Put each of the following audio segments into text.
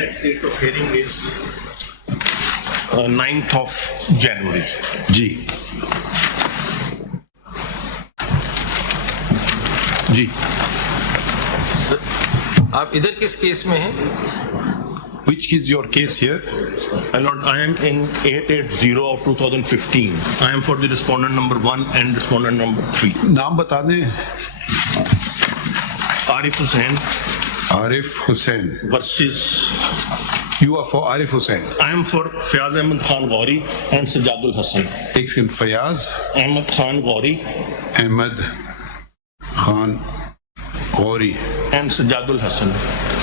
next date of hearing is 9th of January. जी जी आप इधर किस केस में हैं? Which is your case here? My Lord, I am in 880 of 2015. I am for the respondent number 1 and respondent number 3. नाम बता दें. Arif Hussain Arif Hussain. versus You are for Arif Hussain. I am for Fayaz Ahmed Khan Gauri and Sajadul Hassan. एक second. Fayaz Ahmed Khan Gauri Ahmed Khan Gauri and Sajadul Hassan.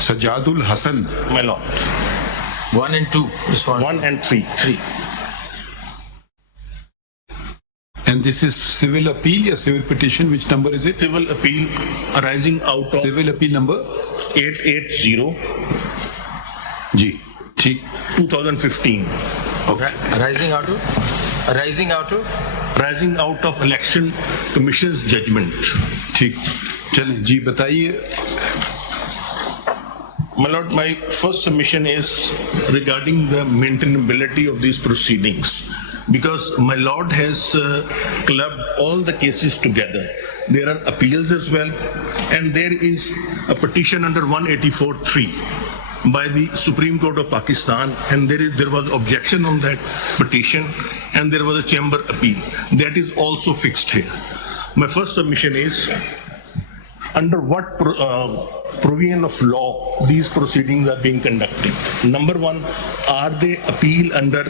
Sajadul Hassan. My Lord, 1 and 2 respondent. 1 and 3. 3. And this is civil appeal or civil petition? Which number is it? Civil appeal arising out of Civil appeal number? 880 जी ठीक. 2015. Rising out of Rising out of Election Commission's judgment. ठीक. चलें जी बताइए. My Lord, my first submission is regarding the maintainability of these proceedings, because my Lord has clubbed all the cases together. There are appeals as well, and there is a petition under 184(3) by the Supreme Court of Pakistan, and there was objection on that petition, and there was a chamber appeal. That is also fixed here. My first submission is, under what provision of law these proceedings are being conducted? Number 1, are they appeal under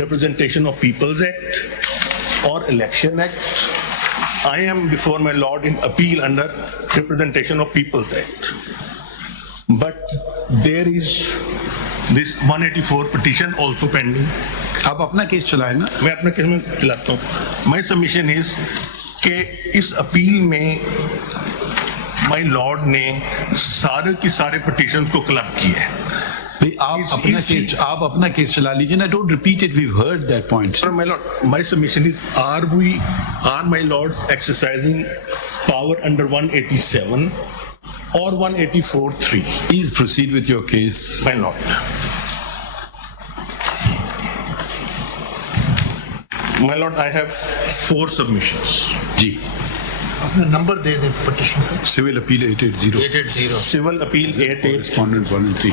Representation of People's Act or Election Act? I am before my Lord in appeal under Representation of People's Act. But there is this 184 petition also pending. आप अपना case चलाए ना. मैं अपना case में चलाता हूँ. My submission is कि इस अपील में माय लॉर्ड ने सारे की सारे पिटीशंस को क्लब किया है. आप अपना केस चला लीजिए ना. Don't repeat it. We've heard that point. My Lord, my submission is, are my lords exercising power under 187 or 184(3)? Please proceed with your case. My Lord, I have 4 submissions. जी. अपना number दे दे petition का. Civil appeal 880. 880. Civil appeal 880. Respondents 1 and 3.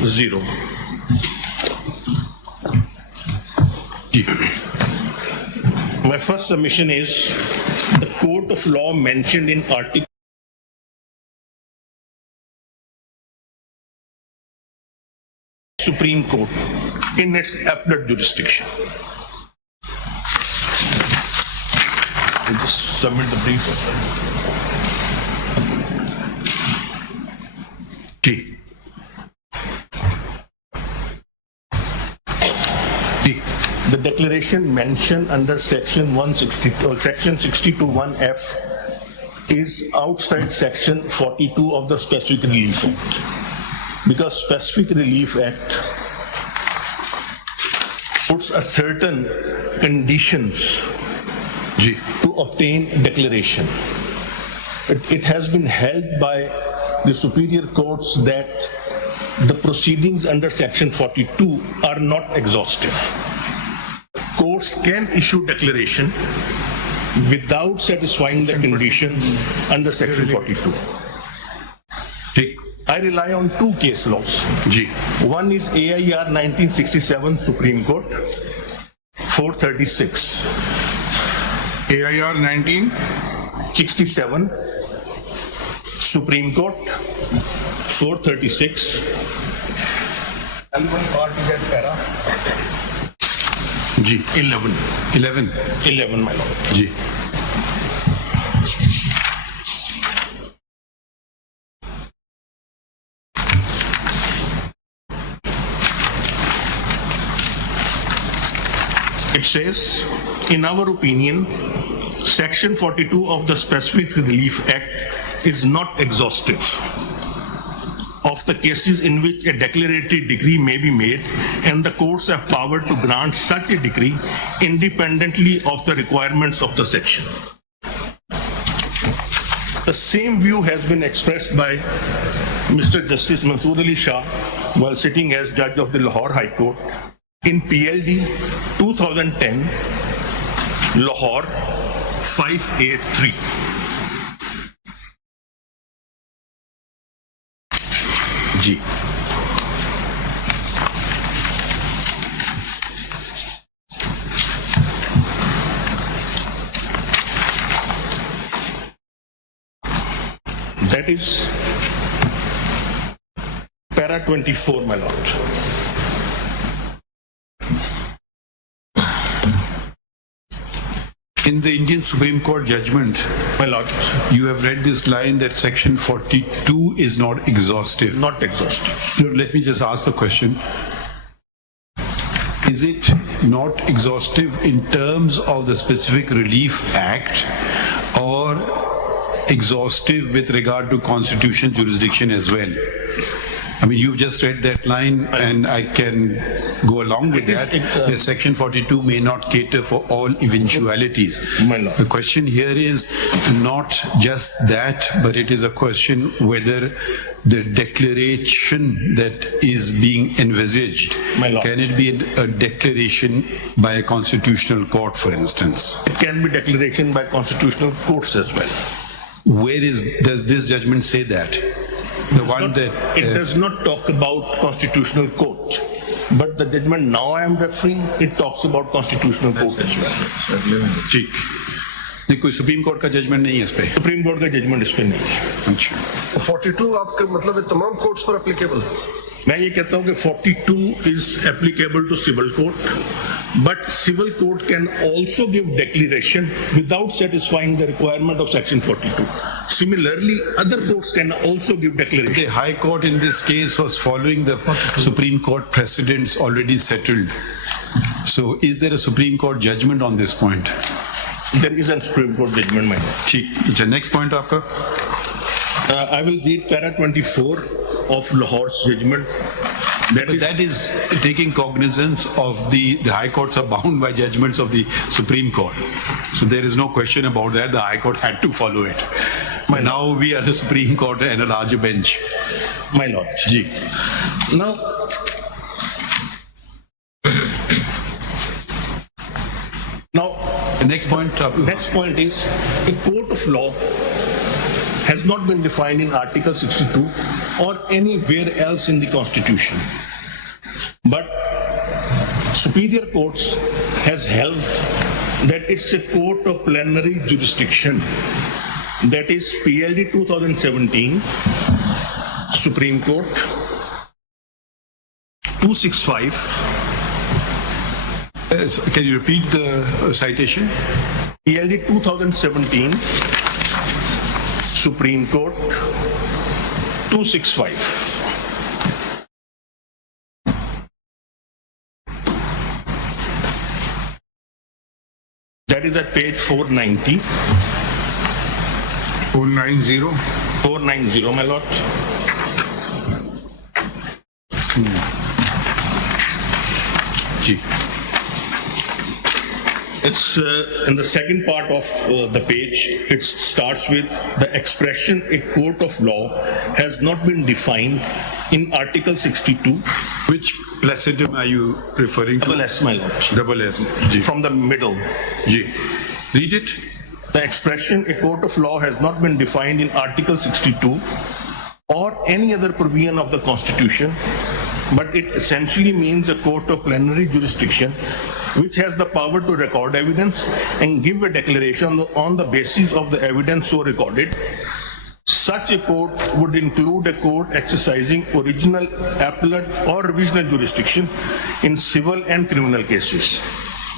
जी. My first submission is, the court of law mentioned in Article Supreme Court in its appellate jurisdiction. I'll just submit the brief. जी. जी. The declaration mentioned under section 162 or section 62(1)(f) is outside section 42 of the Specific Relief Act, because Specific Relief Act puts a certain conditions जी. to obtain declaration. It has been held by the superior courts that the proceedings under section 42 are not exhaustive. Courts can issue declaration without satisfying the conditions under section 42. ठीक. I rely on 2 case laws. Ji. One is AIR 1967 Supreme Court 436. AIR 1967 Supreme Court 436. Ji. 11, 11. my lord. Ji. It says, in our opinion, Section 42 of the Specific Relief Act is not exhaustive of the cases in which a declaratory decree may be made, and the courts have power to grant such a decree independently of the requirements of the section. The same view has been expressed by Mr. Justice Mansoor Ali Shah while sitting as judge of the Lahore High Court in PLD 2010, Lahore 583. Ji. That is para 24, my lord. In the Indian Supreme Court judgment, My lord, you have read this line that section 42 is not exhaustive. not exhaustive. So let me just ask the question. Is it not exhaustive in terms of the specific relief act or exhaustive with regard to constitutional jurisdiction as well? I mean, you've just read that line and I can go along with that. The section 42 may not cater for all eventualities. My lord. The question here is not just that, but it is a question whether the declaration that is being envisaged, My lord. can it be a declaration by a constitutional court, for instance? It can be declaration by constitutional courts as well. Does this judgment say that? The one that It does not talk about constitutional court, but the judgment now I am referring, it talks about constitutional court as well. ठीक नहीं, कोई supreme court का judgement नहीं है इस पे। Supreme court का judgement इस पे नहीं है। अच्छा, 42 आपका मतलब है तमाम कोर्ट्स पर एप्लीकेबल? मैं ये कहता हूँ कि 42 is applicable to civil court, but civil court can also give declaration without satisfying the requirement of section 42. Similarly, other courts can also give the declaration. High Court in this case was following the Supreme Court precedents already settled. So, is there a Supreme Court judgment on this point? There is a Supreme Court judgment, my lord. ठीक, अच्छा, next point आपका? I will read para 24 of Lahore's judgment. But that is taking cognizance of the High Courts are bound by judgments of the Supreme Court. So there is no question about that. The High Court had to follow it. But now we are the Supreme Court and a larger bench. My lord. Ji. Now, The next point. next point is a court of law has not been defined in Article 62 or anywhere else in the Constitution. But superior courts has held that it's a court of plenary jurisdiction. That is PLD 2017, Supreme Court 265. So can you repeat the citation? PLD 2017, Supreme Court 265. That is at page 490. 490. 490, my lord. Ji. It's in the second part of the page. It starts with the expression "a court of law" has not been defined in Article 62. Which placidum are you referring to? Double S, my lord. Double S. Ji. From the middle. Ji. Read it. The expression "a court of law" has not been defined in Article 62 or any other provision of the Constitution, but it essentially means a court of plenary jurisdiction which has the power to record evidence and give a declaration on the basis of the evidence so recorded. Such a court would include a court exercising original, appellate, or revisional jurisdiction in civil and criminal cases.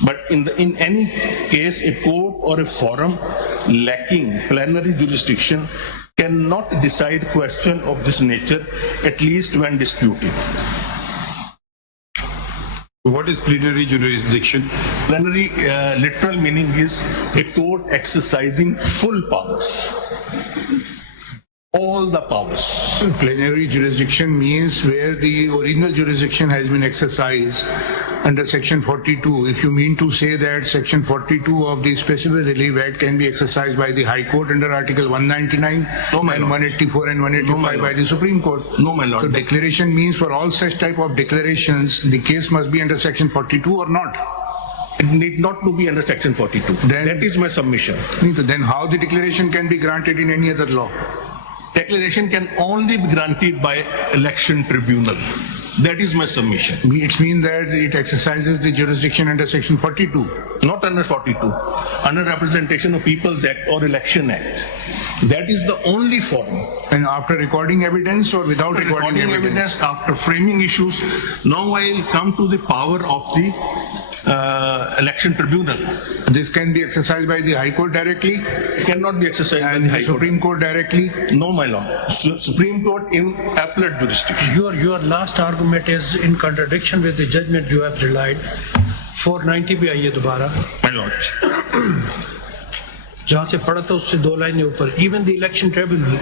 But in any case, a court or a forum lacking plenary jurisdiction cannot decide question of this nature, at least when disputed. What is plenary jurisdiction? Plenary literal meaning is a court exercising full powers. all the powers. Plenary jurisdiction means where the original jurisdiction has been exercised under Section 42. If you mean to say that Section 42 of the Specific Relief Act can be exercised by the High Court under Article 199 No, my and lord. 184 and 185 by the Supreme Court. No, my lord. So declaration means for all such type of declarations, the case must be under Section 42 or not. It need not to be under Section 42. Then- that is my submission. Then how the declaration can be granted in any other law? Declaration can only be granted by election tribunal. That is my submission. It means that it exercises the jurisdiction under Section 42. Not under 42. Under Representation of People's Act or Election Act. That is the only form. And after recording evidence or without recording Recording evidence? evidence, after framing issues. Now I will come to the power of the election tribunal. This can be exercised by the High Court directly It cannot be exercised by and the the High Court. Supreme Court directly. No, my lord. Supreme Court in appellate jurisdiction. Your last argument is in contradiction with the judgment you have relied. 490 पे आइए दोबारा, My lord. जहाँ से पढ़ा था उससे 2 लाइनें ऊपर. Even the election tribunal,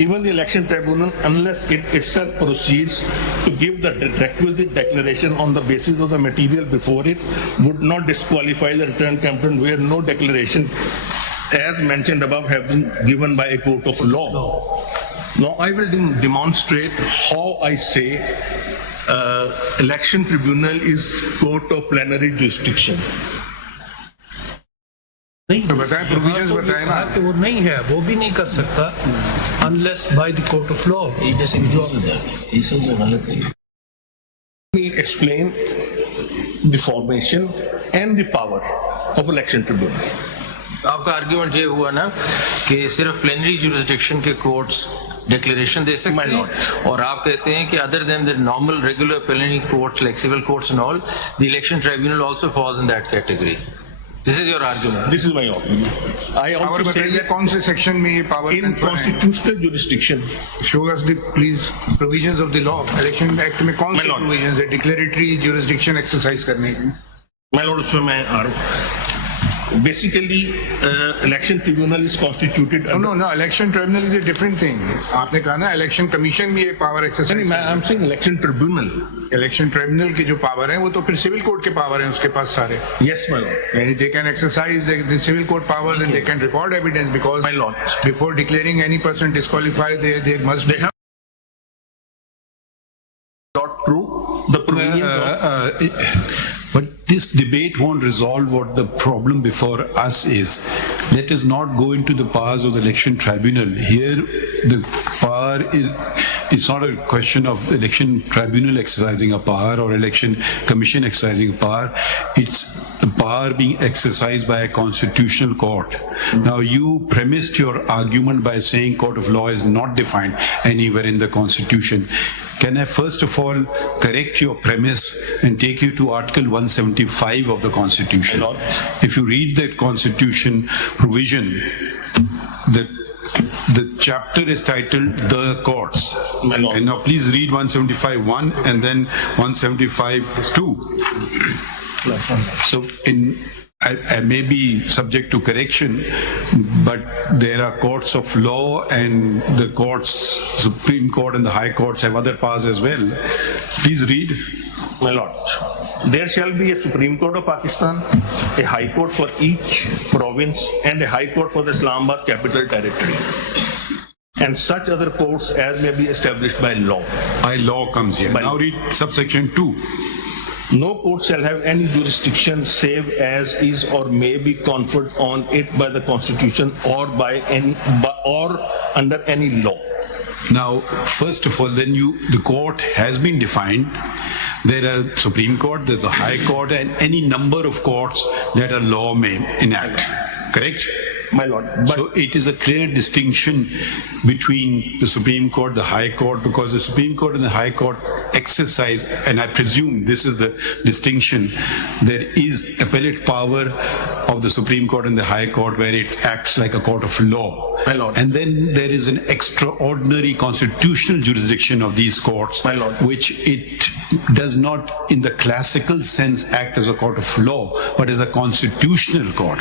Even the election tribunal, unless it itself proceeds to give the requisite declaration on the basis of the material before it, would not disqualify the return complaint where no declaration, as mentioned above, have been given by a court of law. Now I will demonstrate how I say election tribunal is court of plenary jurisdiction. नहीं तो बताएं, provisions बताएं ना। कहा कि वो नहीं है, वो भी नहीं कर सकता unless by the court of law. He disagrees with that. He says you're गलत है. Let me explain the formation and the power of election tribunal. आपका आर्ग्यूमेंट ये हुआ ना कि सिर्फ प्लेनरी जुरिस्डिक्शन के कोर्ट्स डिक्लेरेशन दे सकते हैं और आप कहते हैं कि other than the normal regular plenary courts like civil courts and all the election tribunal also falls in that category. This is your argument. This is my argument. I power also say बताइए that कौन से section में ये power in constitutional jurisdiction, show us the please provisions of the law. Election act में कौन My से lord. Provisions है declaratory jurisdiction exercise करने की? my lord, उसमें मैं आ रहा हूँ. Basically, election tribunal is constituted. No, election tribunal is a different thing. आपने कहा ना इलेक्शन कमीशन भी एक power exercise. I'm saying election tribunal. Election tribunal की जो पावर है वो तो फिर सिविल कोर्ट के पावर है उसके पास सारे. Yes, my lord. They can exercise the civil court powers and they can record evidence because My lord. before declaring any person disqualified, they must be. Not true. The provisions of But this debate won't resolve what the problem before us is. Let us not go into the powers of the election tribunal. Here, the power is, it's not a question of election tribunal exercising a power or election commission exercising a power. It's the power being exercised by a constitutional court. Now, you premised your argument by saying court of law is not defined anywhere in the constitution. Can I first of all correct your premise and take you to Article 175 of the Constitution? My lord. If you read the Constitution provision, the chapter is titled The Courts. My lord. And now please read 175.1 and then 175.2. So I may be subject to correction, but there are courts of law and the courts, Supreme Court and the High Courts have other powers as well. Please read. My lord, there shall be a Supreme Court of Pakistan, a High Court for each province, and a High Court for the Islamabad Capital Territory, and such other courts as may be established by law. By law comes here. By Now law. read subsection 2. No court shall have any jurisdiction save as is or may be conferred on it by the Constitution or or under any law. Now, first of all, then the court has been defined. There are Supreme Court, there's the High Court, and any number of courts that a law may enact. Correct? My lord, but So it is a clear distinction between the Supreme Court, the High Court, because the Supreme Court and the High Court exercise, and I presume this is the distinction, there is appellate power of the Supreme Court and the High Court where it acts like a court of law. My lord. And then there is an extraordinary constitutional jurisdiction of these courts, My lord. which it does not in the classical sense act as a court of law, but as a constitutional court.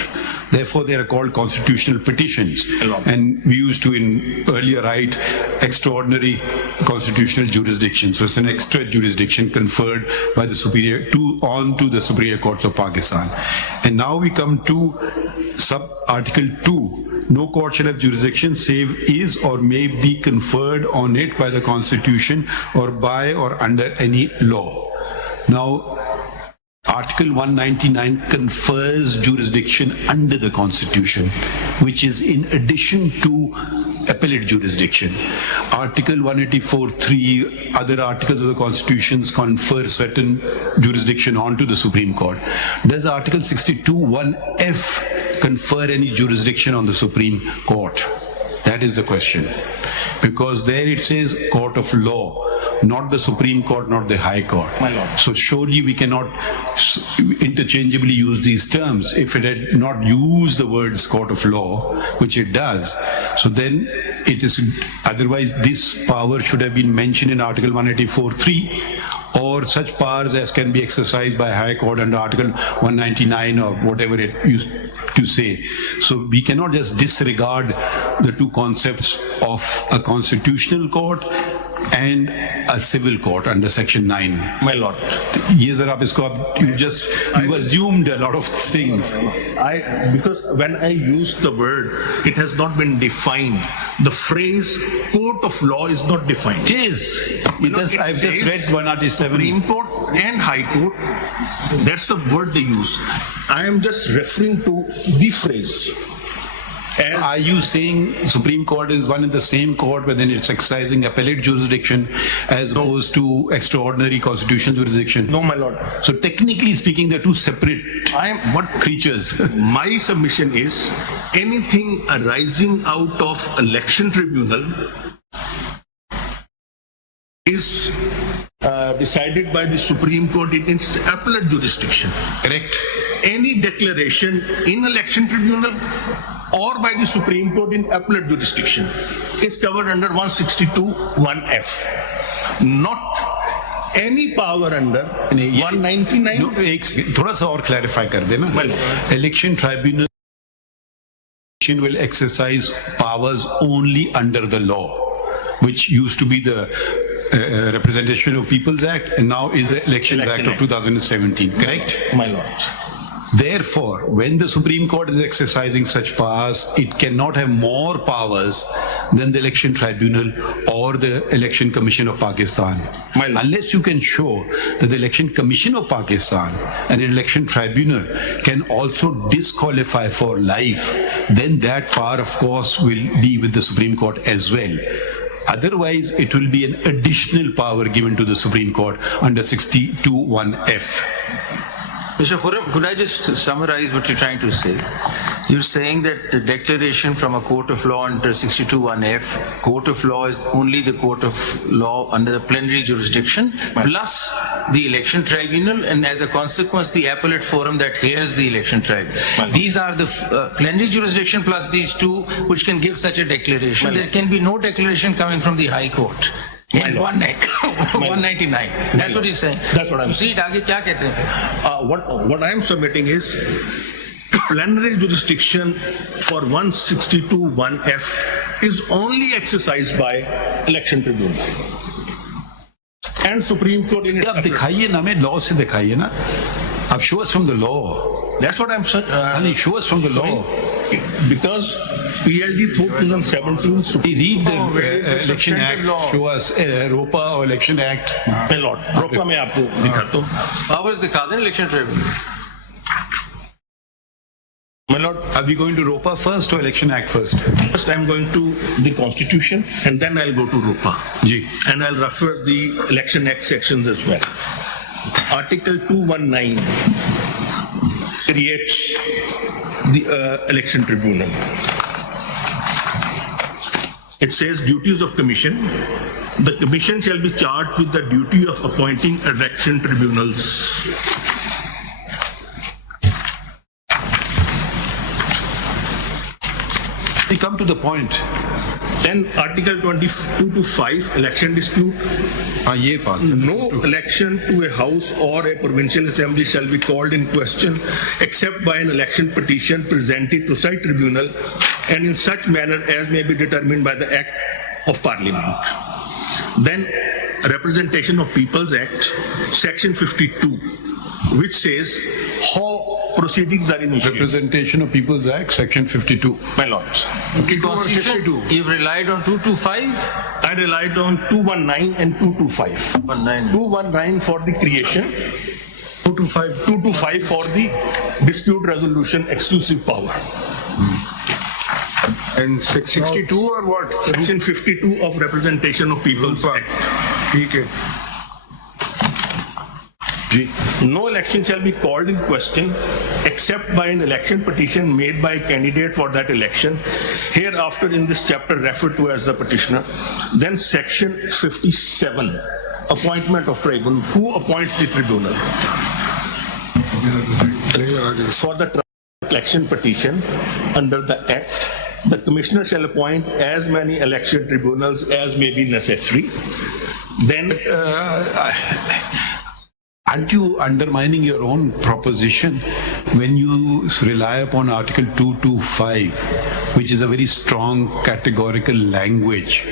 Therefore, they are called constitutional constitutional petitions. And we used to earlier write extraordinary constitutional jurisdiction. So it's an extra jurisdiction conferred by the onto the superior courts of Pakistan. And now we come to Article 2. No court shall have jurisdiction save is or may be conferred on it by the Constitution or by or under any law. Now, Article 199 confers jurisdiction under the Constitution, which is in addition to appellate jurisdiction. Article 184(3), other articles of the Constitution confer certain jurisdiction onto the Supreme Court. Does Article 62(1)(f) confer any jurisdiction on the Supreme Court? That is the question. Because there it says court of law, not the Supreme Court, not the High Court. My lord. So surely we cannot interchangeably use these terms. If it had not used the words court of law, which it does, so then it is, otherwise this power should have been mentioned in Article 184(3), or such powers as can be exercised by High Court under Article 199 or whatever it used to say. So we cannot just disregard the two concepts of a constitutional court and a civil court under Section 9. My lord. Yes, sir, you assumed a lot of things. Because when I used the word, it has not been defined. The phrase court of law is not defined. It is. Because I've just read 197. Supreme Court and High Court, that's the word they use. I am just referring to the phrase. Are you saying Supreme Court is one and the same court, but then it's exercising appellate jurisdiction as opposed to extraordinary constitutional jurisdiction? No, my lord. So technically speaking, they're two separate creatures. My submission is anything arising out of election tribunal is decided by the Supreme Court in its appellate jurisdiction. Correct. Any declaration in election tribunal or by the Supreme Court in appellate jurisdiction is covered under 162(1)(f). Not any power under 199. थोड़ा सा और clarify कर देना. Election tribunal will exercise powers only under the law, which used to be the Representation of People's Act and now is the Election Act of 2017, correct? My lord. Therefore, when the Supreme Court is exercising such powers, it cannot have more powers than the Election Tribunal or the Election Commission of Pakistan. Unless you can show that the Election Commission of Pakistan and the Election Tribunal can also disqualify for life, then that power, of course, will be with the Supreme Court as well. Otherwise, it will be an additional power given to the Supreme Court under 62(1)(f). Mr. Khurram, could I just summarize what you're trying to say? You're saying that the declaration from a court of law under 62(1)(f), court of law is only the court of law under the plenary jurisdiction, plus the election tribunal, and as a consequence, the appellate forum that hears the election tribunal. These are the plenary jurisdiction plus these two, which can give such a declaration. There can be no declaration coming from the High Court. In 199. That's what he's saying. That's what I'm saying. What I'm submitting is plenary jurisdiction for 162(1)(f) is only exercised by election tribunal and Supreme Court in its अब दिखाइए ना, हमें law से दिखाइए ना. अब show us from the law. That's what I'm saying. Show us from the law. Because PLD 2017 read the Election Act. Show us ROPA or Election Act. My lord, ROPA में आपको दिखाता हूँ. Powers दिखा दें election tribunal. My lord, are we going to ROPA first or Election Act first? First, I'm going to the Constitution, and then I'll go to ROPA. Ji. And I'll refer the Election Act sections as well. Article 219 creates the election tribunal. It says duties of commission. The commission shall be charged with the duty of appointing election tribunals. We come to the point. Then Article 22 to 5, election dispute. हाँ ये बात है। No election to a house or a provincial assembly shall be called in question except by an election petition presented to said tribunal and in such manner as may be determined by the Act of Parliament. Then Representation of People's Act, Section 52, which says how proceedings are initiated. Representation of People's Act, Section 52. My lords, Constitution, you've relied on 225? I relied on 219 and 225. 219 for the creation, 225 for the dispute resolution exclusive power. And 62 or what? Section 52 of Representation of People's Act. ठीक है. No election shall be called in question except by an election petition made by a candidate for that election, hereafter in this chapter referred to as the petitioner. Then Section 57, appointment of tribunal. Who appoints the tribunal? For the election petition under the Act, the commissioner shall appoint as many election tribunals as may be necessary. Then Aren't you undermining your own proposition when you rely upon Article 225, which is a very strong categorical language?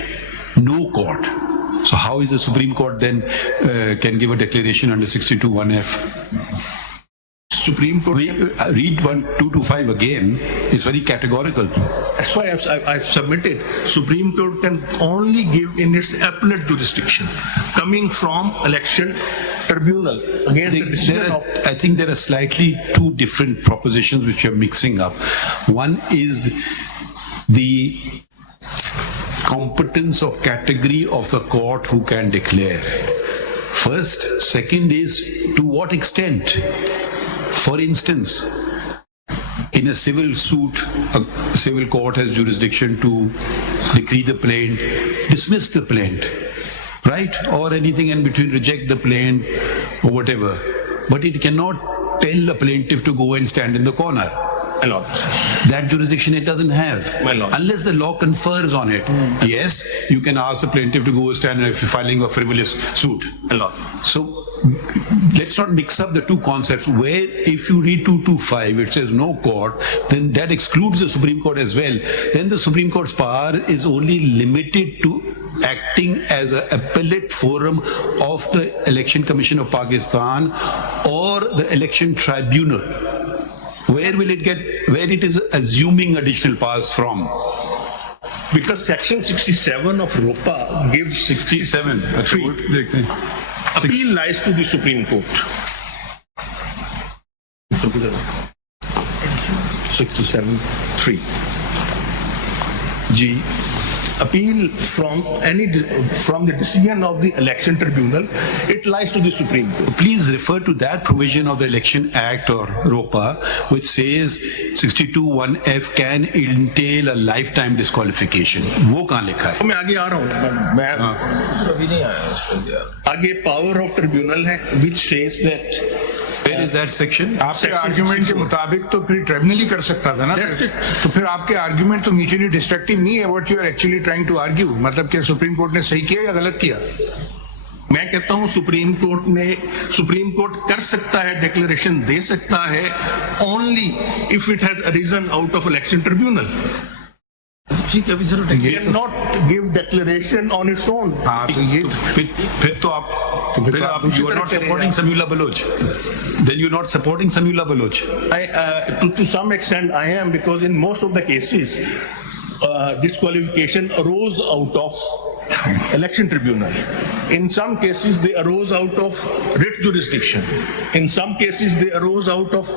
No court. So how is the Supreme Court then can give a declaration under 62(1)(f)? Supreme Court. Read 225 again. It's very categorical. That's why I've submitted. Supreme Court can only give in its appellate jurisdiction, coming from election tribunal against the decision of. I think there are slightly two different propositions which you're mixing up. One is the competence of category of the court who can declare. First. Second is to what extent. For instance, in a civil suit, a civil court has jurisdiction to decree the plaint, dismiss the plaint, right? Or anything in between, reject the plaint or whatever. But it cannot tell a plaintiff to go and stand in the corner. My lord. That jurisdiction it doesn't have. My lord. Unless the law confers on it. Yes, you can ask the plaintiff to go stand if you're filing a frivolous suit. My lord. So let's not mix up the two concepts where if you read 225 it says no court, then that excludes the Supreme Court as well. Then the Supreme Court's power is only limited to acting as an appellate forum of the Election Commission of Pakistan or the election tribunal. Where will it get, where it is assuming additional powers from? Because Section 67 of ROPA gives 67. Appeal lies to the Supreme Court. 67(3). G. Appeal from the decision of the election tribunal, it lies to the Supreme Court. Please refer to that provision of the Election Act or ROPA which says 62(1)(f) can entail a lifetime disqualification. वो कहाँ लिखा है? मैं आगे आ रहा हूँ. मैं अभी नहीं आया. आगे power of tribunal है which says that. Where is that section? आपके आर्ग्यूमेंट के मुताबिक तो फिर ट्रिब्यूनल ही कर सकता था ना. तो फिर आपके आर्ग्यूमेंट तो म्यूचुअली डिस्ट्रक्टिव नहीं है. What you are actually trying to argue, मतलब कि सुप्रीम कोर्ट ने सही किया या गलत किया? मैं कहता हूं सुप्रीम कोर्ट कर सकता है, डिक्लेरेशन दे सकता है only if it has arisen out of election tribunal. ठीक है, अभी जरूर can not give declaration on its own. हाँ तो ये फिर तो आप you are not supporting Samula Baloch. Then you are not supporting Samula Baloch. To some extent I am, because in most of the cases disqualification arose out of election tribunal. In some cases they arose out of writ jurisdiction. In some cases they arose out of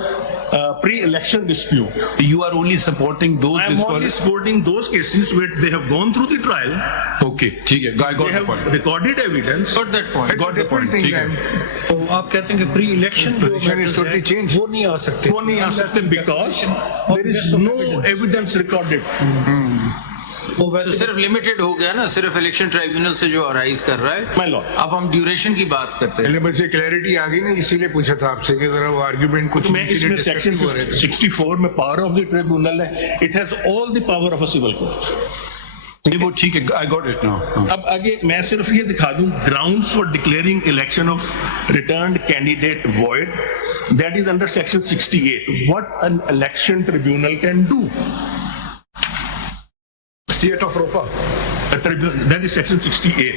pre-election dispute. You are only supporting those. I am only supporting those cases where they have gone through the trial. Okay, ठीक है. I got They the have point. recorded evidence. Got that point. Got the point. ठीक है. तो आप कहते हैं कि pre election जो matters हैं, वो नहीं आ सकते. वो नहीं आ सकते because there is no evidence recorded. वो वैसे सिर्फ लिमिटेड हो गया ना, सिर्फ इलेक्शन ट्राइब्यूनल से जो अराइज कर रहा है. My lord. अब हम ड्यूरेशन की बात करते हैं. पहले बस ये क्लैरिटी आ गई ना, इसीलिए पूछा था आपसे कि जरा वो आर्ग्यूमेंट कुछ मैं इसमें सेक्शन 64 में पावर ऑफ द ट्रिब्यूनल है. It has all the power of a civil court. ये वो ठीक है, I got it now. अब आगे मैं सिर्फ ये दिखा दूं grounds for declaring election of returned candidate void, that is under section 68. What an election tribunal can do. State of ROPA. That is section 68.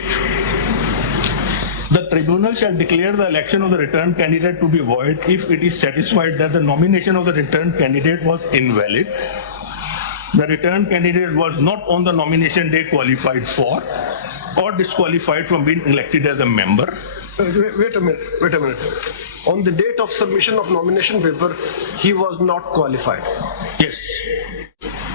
The tribunal shall declare the election of the returned candidate to be void if it is satisfied that the nomination of the returned candidate was invalid, the returned candidate was not on the nomination day qualified for or disqualified from being elected as a member. Wait a minute. On the date of submission of nomination paper, he was not qualified. Yes.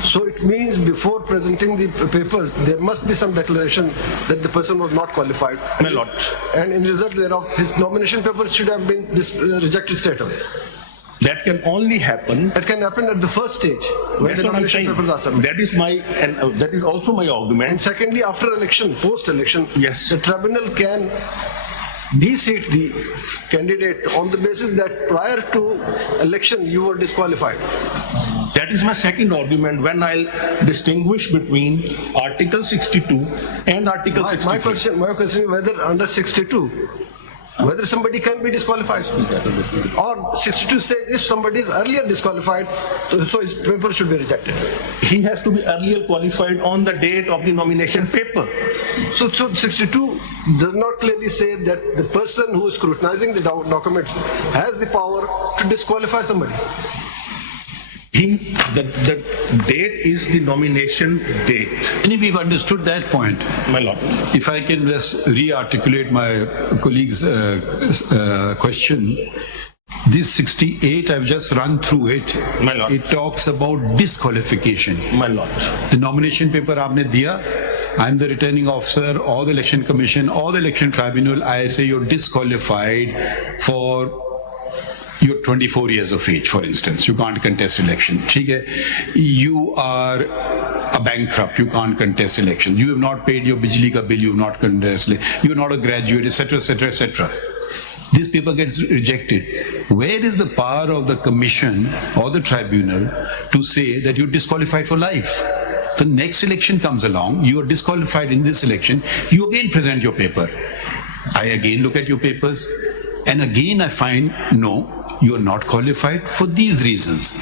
So it means before presenting the papers, there must be some declaration that the person was not qualified. My lord. And in result thereof, his nomination papers should have been rejected straight away. That can only happen. That can happen at the first stage when That's the what I'm nomination saying. papers are submitted. That is my, and that is also my And argument. secondly, after election, post-election, Yes. the tribunal can de-seat the candidate on the basis that prior to election you were disqualified. That is my second argument when I'll distinguish between Article 62 and Article 63. My question is whether under 62, whether somebody can be disqualified. Or 62 says if somebody is earlier disqualified, so his paper should be rejected. He has to be earlier qualified on the date of the nomination paper. So 62 does not clearly say that the person who is scrutinizing the documents has the power to disqualify somebody. The date is the nomination date. We've understood that point. My lord. If I can just re-articulate my colleague's question, this 68, I've just run through it. My lord. It talks about disqualification. My lord. The nomination paper आपने दिया, I'm the returning officer or the election commission or the election tribunal, I say you're disqualified for you're 24 years of age, for instance. You can't contest election. ठीक है? You are a bankrupt. You can't contest election. You have not paid your bijli ka bill. You have not contested. You're not a graduate, etc., etc., etc. This paper gets rejected. Where is the power of the commission or the tribunal to say that you're disqualified for life? The next election comes along, you are disqualified in this election, you again present your paper. I again look at your papers, and again I find, no, you are not qualified for these reasons.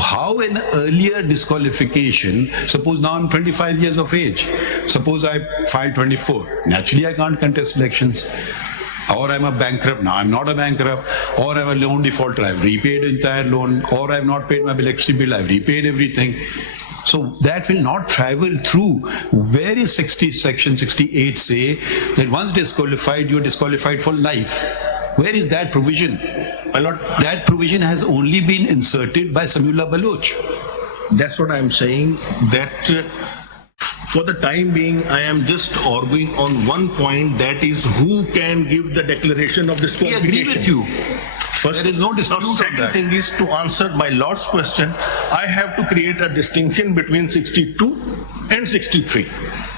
How an earlier disqualification, suppose now I'm 25 years of age, suppose I filed 24, naturally I can't contest elections. Or I'm a bankrupt, now I'm not a bankrupt, or I'm a loan defaulter, I've repaid entire loan, or I've not paid my electricity bill, I've repaid everything. So that will not travel through. Where is section 68 say that once disqualified, you're disqualified for life? Where is that provision? My lord. That provision has only been inserted by Samiullah Baloch. That's what I'm saying, that for the time being, I am just arguing on one point, that is who can give the declaration of We disqualification. agree with you. First, There is no dispute now, on second that. thing is to answer my lord's question, I have to create a distinction between 62 and 63.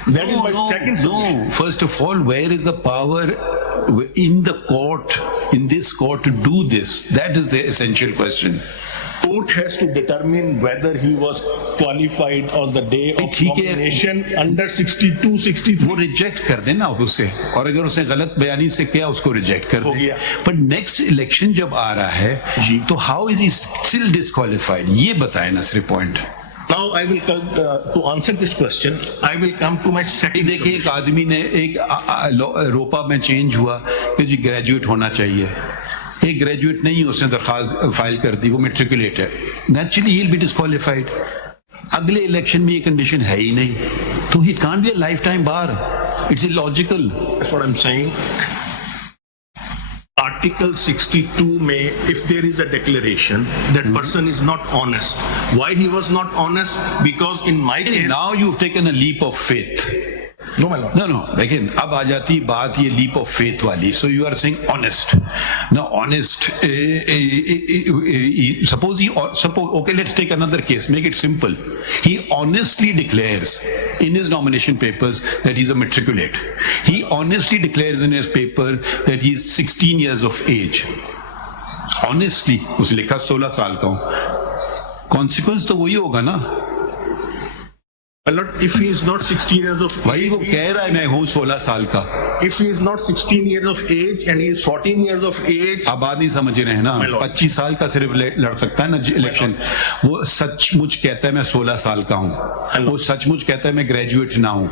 That is my second submission. No, first of all, where is the power in the court, in this court to do this? That is the essential question. Court has to determine whether he was qualified on the day of ठीक है। nomination under 62, 63. वो reject कर देना आप उसे, और अगर उसने गलत बयानी से किया उसको रिजेक्ट कर हो दे। गया। पर नेक्स्ट इलेक्शन जब आ रहा है तो how is he still disqualified, ये बताए ना सिर्फ point. Now I will come to answer this question. I will come to my second. देखिए एक आदमी ने एक रोपा में चेंज हुआ कि जी ग्रेजुएट होना चाहिए, एक ग्रेजुएट नहीं, उसने दरखास्त फाइल कर दी, वो मेट्रिकुलेट है, naturally he will be disqualified. अगले इलेक्शन में ये कंडीशन है ही नहीं, तो he can't be a life time bar, it's illogical. That's what I'm saying. Article 62 may, if there is a declaration that person is not honest. Why he was not honest? Because in my case, Now you've taken a leap of faith. no my lord. No, लेकिन अब आ जाती बात ये leap of faith वाली. So you are saying honest. Now honest, suppose okay, let's take another case, make it simple. He honestly declares in his nomination papers that he's a matriculate. He honestly declares in his paper that he's 16 years of age. Honestly, उसने लिखा 16 साल का हूं. Consequence तो वही होगा ना. My lord, if he is not 16 years of वही वो कह रहा है मैं हूँ 16 साल का. if he is not 16 years of age and he is 14 years of age, आप बात नहीं समझ रहे हैं ना. My lord. 25 साल का सिर्फ लड़ सकता है ना इलेक्शन. वो सचमुच कहता है मैं 16 साल का हूँ. वो सचमुच कहता है मैं ग्रेजुएट ना हूँ.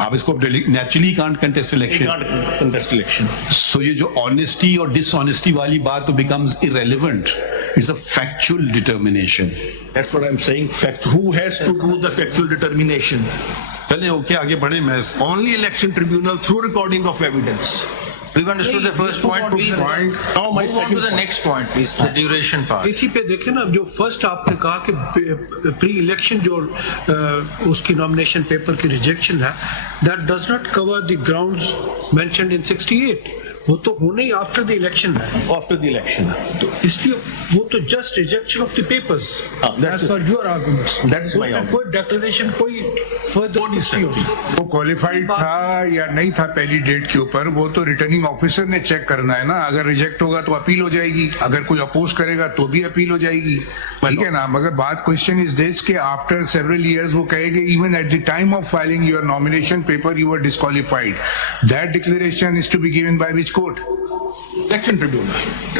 आप इसको naturally can't contest he election. can't contest election. सो ये जो ऑनेस्टी और डिसऑनेस्टी वाली बात तो becomes irrelevant. It's a factual determination. That's what I'm saying. Fact. Who has to do the factual determination? चले ओके आगे बढ़े. मैं Only election tribunal through recording of evidence. We've understood the first point, please. Now my Move on second to the point. next point, please, the duration part. इसी पे देखें ना, जो first आपने कहा कि प्री इलेक्शन जो उसकी नॉमिनेशन पेपर की रिजेक्शन है, that does not cover the grounds mentioned in 68. वो तो होने ही आफ्टर द इलेक्शन है. After the election. तो इसलिए वो तो just rejection of the papers that's as per your arguments. That is my argument. कोई डिक्लेरेशन कोई फर्दर नहीं होगी. वो क्वालिफाइड था या नहीं था पहली डेट के ऊपर, वो तो रिटर्निंग ऑफिसर ने चेक करना है ना. अगर रिजेक्ट होगा तो अपील हो जाएगी, अगर कोई अपोज करेगा तो भी अपील हो जाएगी. ठीक है ना. मगर बात क्वेश्चन इज दिस कि आफ्टर सेवरल इयर्स वो कहेंगे even at the time of filing your nomination paper you were disqualified. That declaration is to be given by which court? Election tribunal.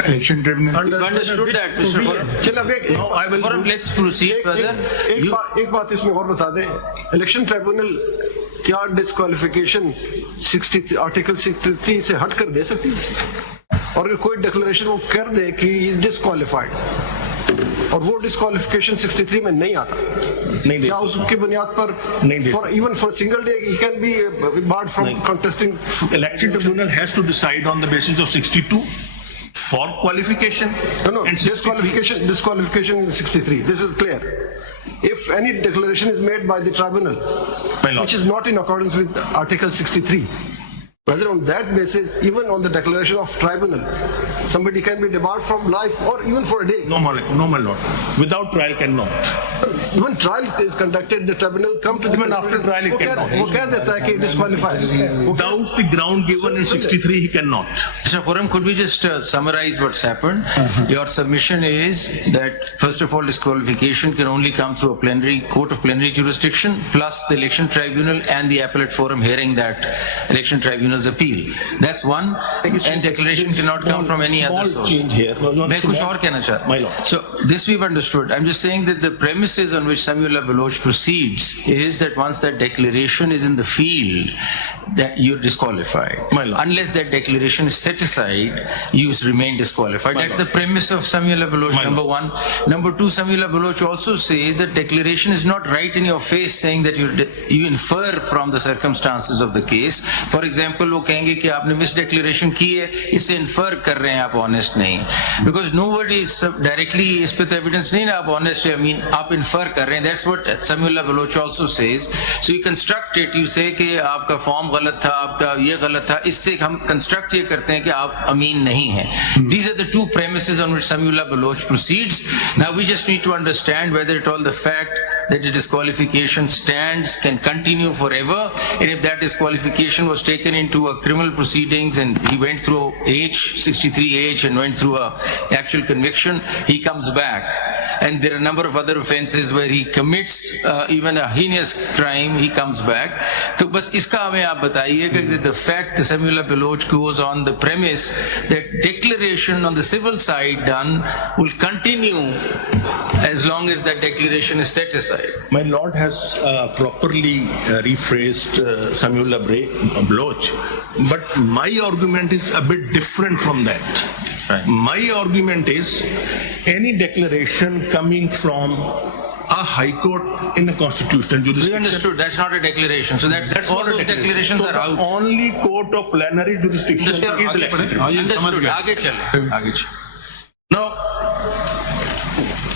Election tribunal. We've understood that, Mr. Khurram. चलो अब Now I will Khurram, do- let's proceed further. एक बात इसमें और बता दें. Election tribunal क्या disqualification 60 article 63 से हट कर दे सकती है? और अगर कोई डिक्लेरेशन वो कर दे कि डिस्क्वालिफाइड और वो डिस्क्वालिफिकेशन 63 में नहीं आता, नहीं दे क्या उसकी बुनियाद पर नहीं दे for even for single day he can be barred from contesting? Election tribunal has to decide on the basis of 62 for qualification. No, and 63. disqualification is 63. This is clear. If any declaration is made by the tribunal, My lord. which is not in accordance with Article 63, whether on that basis, even on the declaration of tribunal, somebody can be debarred from life or even for a day. No, my lord. Without trial cannot. Even trial is conducted, the tribunal come to the Even after trial it cannot. वो कह देता है कि disqualified. Without the ground given in 63, he cannot. Mr. Khurram, could we just summarize what's happened? Your submission is that, first of all, disqualification can only come through a plenary court of plenary jurisdiction, plus the election tribunal and the appellate forum hearing that election tribunal's appeal. That's one. And declaration cannot come from any other Small source. change here. मैं कुछ और कहना चाहता हूँ. My lord. So this we've understood. I'm just saying that the premises on which Samuel Baloch proceeds is that once that declaration is in the field, that you're disqualified. My lord. Unless that declaration is set aside, you remain disqualified. My That's lord. the premise of Samuel Baloch, My number one. Number two, Samuel Baloch also says that declaration is not right in your face, saying that you infer from the circumstances of the case. For example, वो कहेंगे कि आपने miss declaration की है, इससे infer कर रहे हैं आप ऑनेस्ट नहीं. Because nobody is directly इस पे तो एविडेंस नहीं ना आप ऑनेस्ट है, I mean आप इन्फर कर रहे हैं. That's what Samuel Baloch also says. So you construct it, you say कि आपका फॉर्म गलत था, आपका ये गलत था, इससे हम कंस्ट्रक्ट ये करते हैं कि आप अमीन नहीं हैं. These are the two premises on which Samuel Baloch proceeds. Now we just need to understand whether at all the fact that the disqualification stands can continue forever, and if that disqualification was taken into a criminal proceedings and he went through age 63 age and went through a actual conviction, he comes back, and there are a number of other offences where he commits even a heinous crime, he comes back. तो बस इसका हमें आप बताइए कि the fact Samuel Baloch goes on the premise that declaration on the civil side done will continue as long as that declaration is set aside. My lord has properly rephrased Samuel Baloch, but my argument is a bit different from that. Right. My argument is any declaration coming from a high court in a constitutional We jurisdiction. understood that's not a declaration, so that's all not a those declarations So are the out. only court of plenary jurisdiction is election. Understood. आगे चले. Now,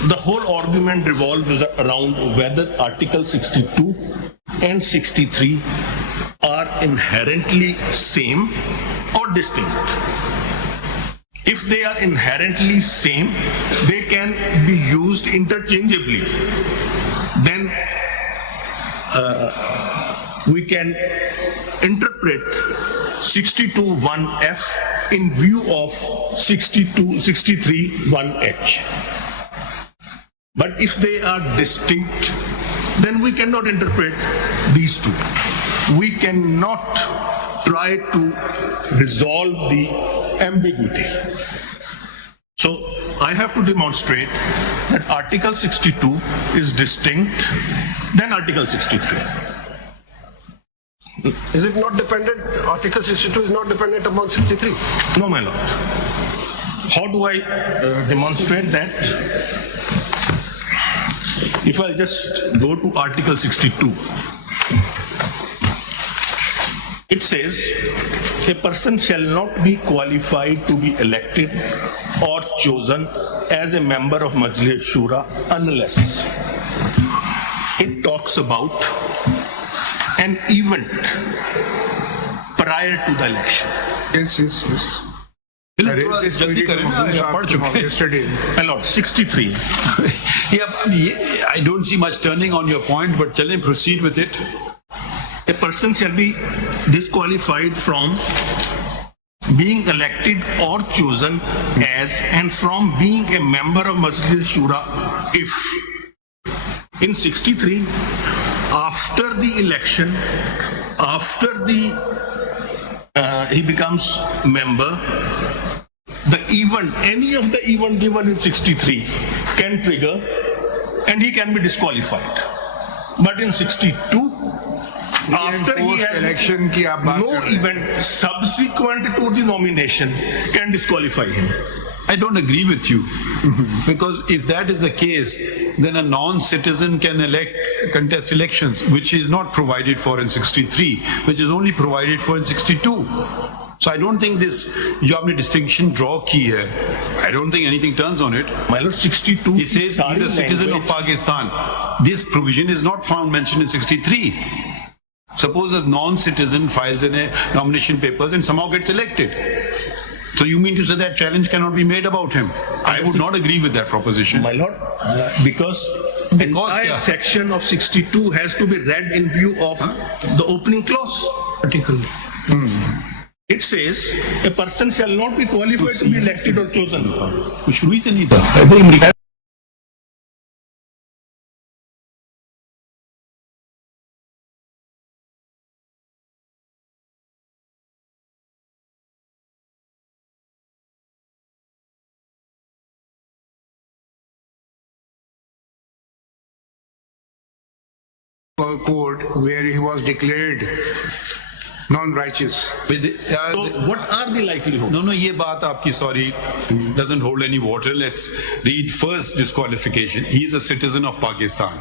the whole argument revolves around whether Article 62 and 63 are inherently same or distinct. If they are inherently same, they can be used interchangeably. Then we can interpret 62(1)(f) in view of 63(1)(h). But if they are distinct, then we cannot interpret these two. We cannot try to resolve the ambiguity. So I have to demonstrate that Article 62 is distinct than Article 63. Is it not dependent? Article 62 is not dependent upon 63. No, my lord. How do I demonstrate that? If I just go to Article 62, it says, a person shall not be qualified to be elected or chosen as a member of Majlis Shura unless it talks about an event prior to the election. Yes. I raised this query to Mahmood Saab yesterday. My lord, 63. I don't see much turning on your point, but shall I proceed with it? A person shall be disqualified from being elected or chosen as and from being a member of Majlis Shura if in 63 after the election, after he becomes member, the event, any of the event given in 63 can trigger and he can be disqualified. But in 62, after he has election की आप बात no कर रहे हैं। event subsequent to the nomination can disqualify him. I don't agree with you. Because if that is the case, then a non-citizen can contest elections, which is not provided for in 63, which is only provided for in 62. So I don't think this, जो आपने distinction draw की है, I don't think anything turns on it. My lord, 62. It says he's a citizen of Pakistan. This provision is not found mentioned in 63. Suppose a non-citizen files in a nomination papers and somehow gets elected. So you mean to say that challenge cannot be made about him? I would not agree with that proposition. My lord, because the entire section of 62 has to be read in view of the opening clause. Article. It says a person shall not be qualified to be elected or chosen. कुछ हुई तो नहीं था. Court where he was declared non-righteous. So what are the likelihood? No, ये बात आपकी, sorry, doesn't hold any water. Let's read first disqualification. He is a citizen of Pakistan.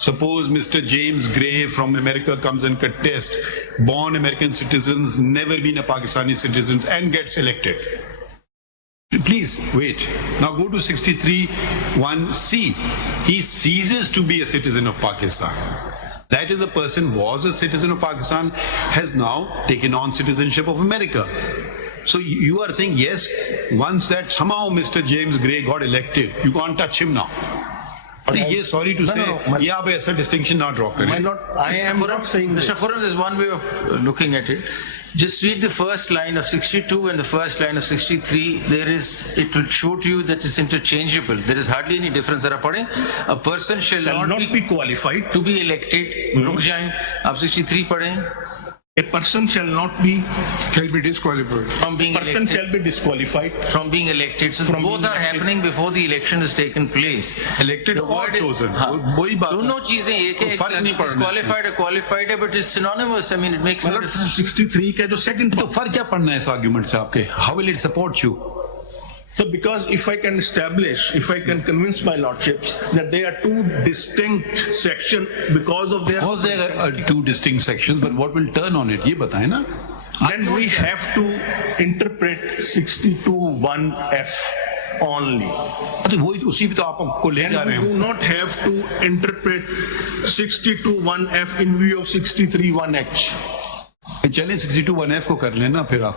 Suppose Mr. James Gray from America comes and contests, born American citizens, never been a Pakistani citizen, and gets elected. Please wait. Now go to 63(1)(c). He ceases to be a citizen of Pakistan. That is, a person was a citizen of Pakistan, has now taken on citizenship of America. So you are saying, yes, once that somehow Mr. James Gray got elected, you can't touch him now. Yes, sorry to say, ये आप ऐसा distinction not draw करें. I am not saying this. Mr. Khurram, there's one way of looking at it. Just read the first line of 62 and the first line of 63. It will show to you that it's interchangeable. There is hardly any difference. A person shall not be qualified to be elected. रुक जाएं. आप 63 पढ़ें. A person shall not be disqualified from being person elected. shall be disqualified From being elected. So From both being are elected. happening before the election has taken place. Elected The or word is- chosen. हाँ. वही बात है. दोनों चीजें एक है. फर्क नहीं पड़ना. Disqualified or qualified है, but it's synonymous. I mean, it makes no difference. 63 का जो second तो part. फर्क क्या पड़ना है इस आर्ग्यूमेंट से आपके? How will it support you? So because if I can convince my lordships that they are two distinct sections because of their, Of course there are two distinct sections, but what will turn on it? ये बताएं ना. then we have to interpret 62(1)(f) only. तो वही उसी पे तो आप आपको ले जा And we रहे do हो. not have to interpret 62(1)(f) in view of 63(1)(h). चलें 62(1)(f) को कर लेना फिर आप.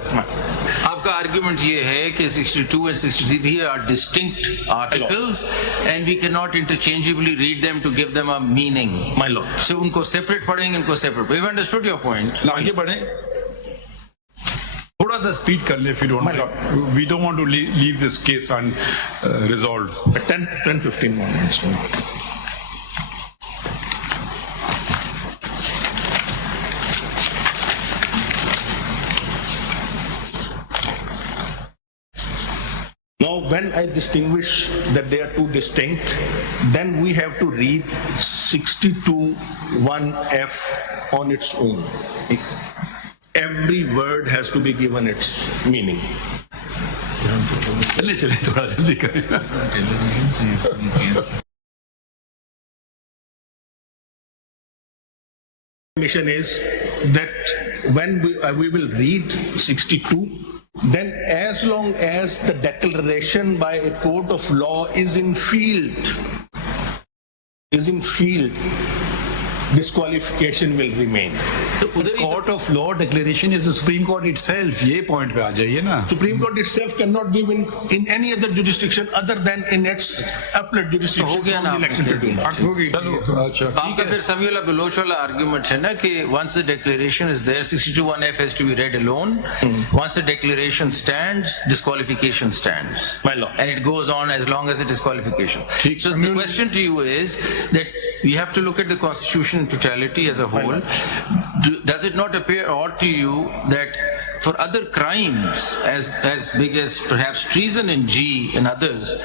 आपका आर्ग्यूमेंट ये है कि 62 and 63 are distinct articles and we cannot interchangeably read them to give them a meaning. My lord. So उनको separate पढ़ेंगे, इनको separate. We've understood your point. आगे बढ़ें. थोड़ा सा स्पीड कर ले if you don't mind. We don't want to leave this case unresolved. 10-15 more minutes. Now, when I distinguish that they are two distinct, then we have to read 62(1)(f on its own. Every word has to be given its meaning. चले चले थोड़ा जल्दी करें Mission is that when we will read 62, then as long as the declaration by a court of law is in field, disqualification will remain. Court of law declaration is the Supreme Court itself. ये point पे आ जाइए ना. Supreme Court itself cannot give in any other jurisdiction other than in its appellate jurisdiction हो गया from ना the election tribunal. आपका फिर समीला Bloch वाला आर्ग्यूमेंट है ना कि once the declaration is there, 62(1)(f) has to be read alone. Once the declaration stands, disqualification stands. My lord. And it goes on as long as the disqualification. So the question to you is that we have to look at the Constitution in totality as a whole. Does it not appear odd to you that for other crimes as big as perhaps treason in G and others,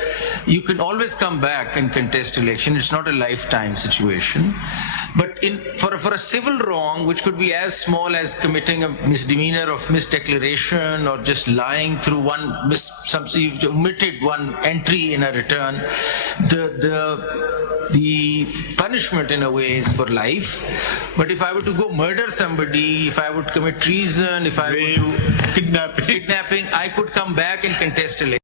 you can always come back and contest election? It's not a lifetime situation. But for a civil wrong, which could be as small as committing a misdemeanor of misdeclaration or just lying through one you omitted one entry in a return, the punishment in a way is for life. But if I were to go murder somebody, if I would commit treason, if I would do kidnapping, I could come back and contest election.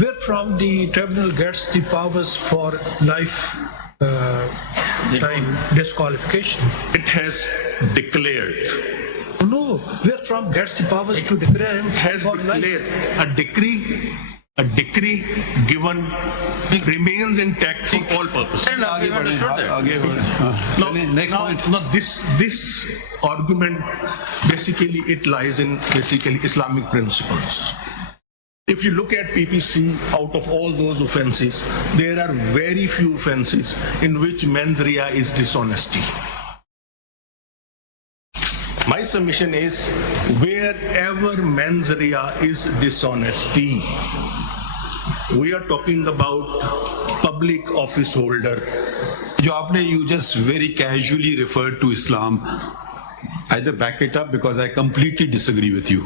Where from the tribunal gets the powers for life time disqualification? It has declared. No, where from gets the powers to declare him Has for declared life? a decree given remains intact for all purposes. Fair enough, we've understood that. आगे बढ़े. Now, Next point. now this argument basically it lies in basically Islamic principles. If you look at PPC, out of all those offences, there are very few offences in which mens rea is dishonesty. My submission is wherever mens rea is dishonesty, we are talking about public office holder. जो आपने you just very casually referred to Islam, either back it up because I completely disagree with you.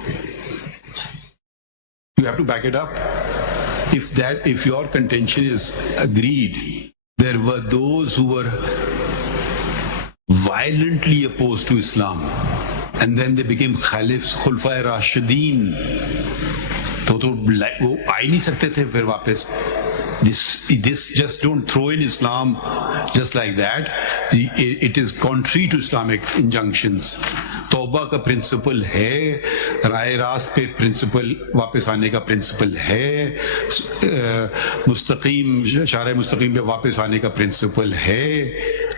You have to back it up. If your contention is agreed, there were those who were violently opposed to Islam, and then they became Khalifs, Khulfa Rashidin. तो वो आ ही नहीं सकते थे फिर वापस. This just don't throw in Islam just like that. It is contrary to Islamic injunctions. तौबा का principal है, राय रास्त पे प्रिंसिपल वापस आने का प्रिंसिपल है, मुस्तकीम शारे मुस्तकीम पे वापस आने का प्रिंसिपल है.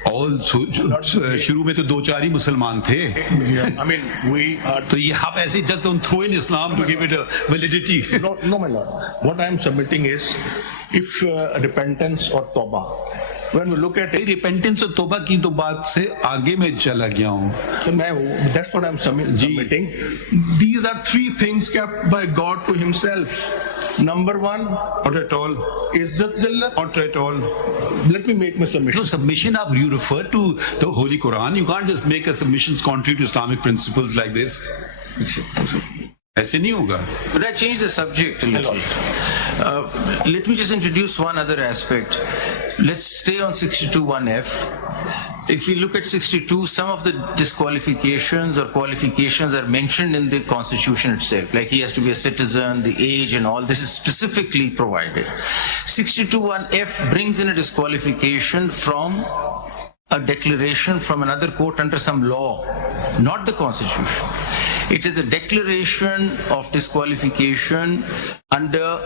ऑल शुरू में तो 2-4 ही मुसलमान थे. I mean, we are. तो ये आप ऐसे just don't throw in Islam to give it a validity. No, my lord. What I am submitting is, if repentance or tawbah, when we look at it, repentance और तौबा की तो बात से आगे मैं चला गया हूँ. that's what I am submitting. These are 3 things kept by God to Himself. Number 1, Not at all. Izzat Zillat. Not at all. Let me make my submission. No, submission, you refer to the Holy Quran. You can't just make a submissions contrary to Islamic principles like this. ऐसे नहीं होगा. Could I change the subject a little? Let me just introduce one other aspect. Let's stay on 62(1)(f). If you look at 62, some of the disqualifications or qualifications are mentioned in the Constitution itself, like he has to be a citizen, the age and all. This is specifically provided. 62(1)(f) brings in a disqualification from a declaration from another court under some law, not the Constitution. It is a declaration of disqualification under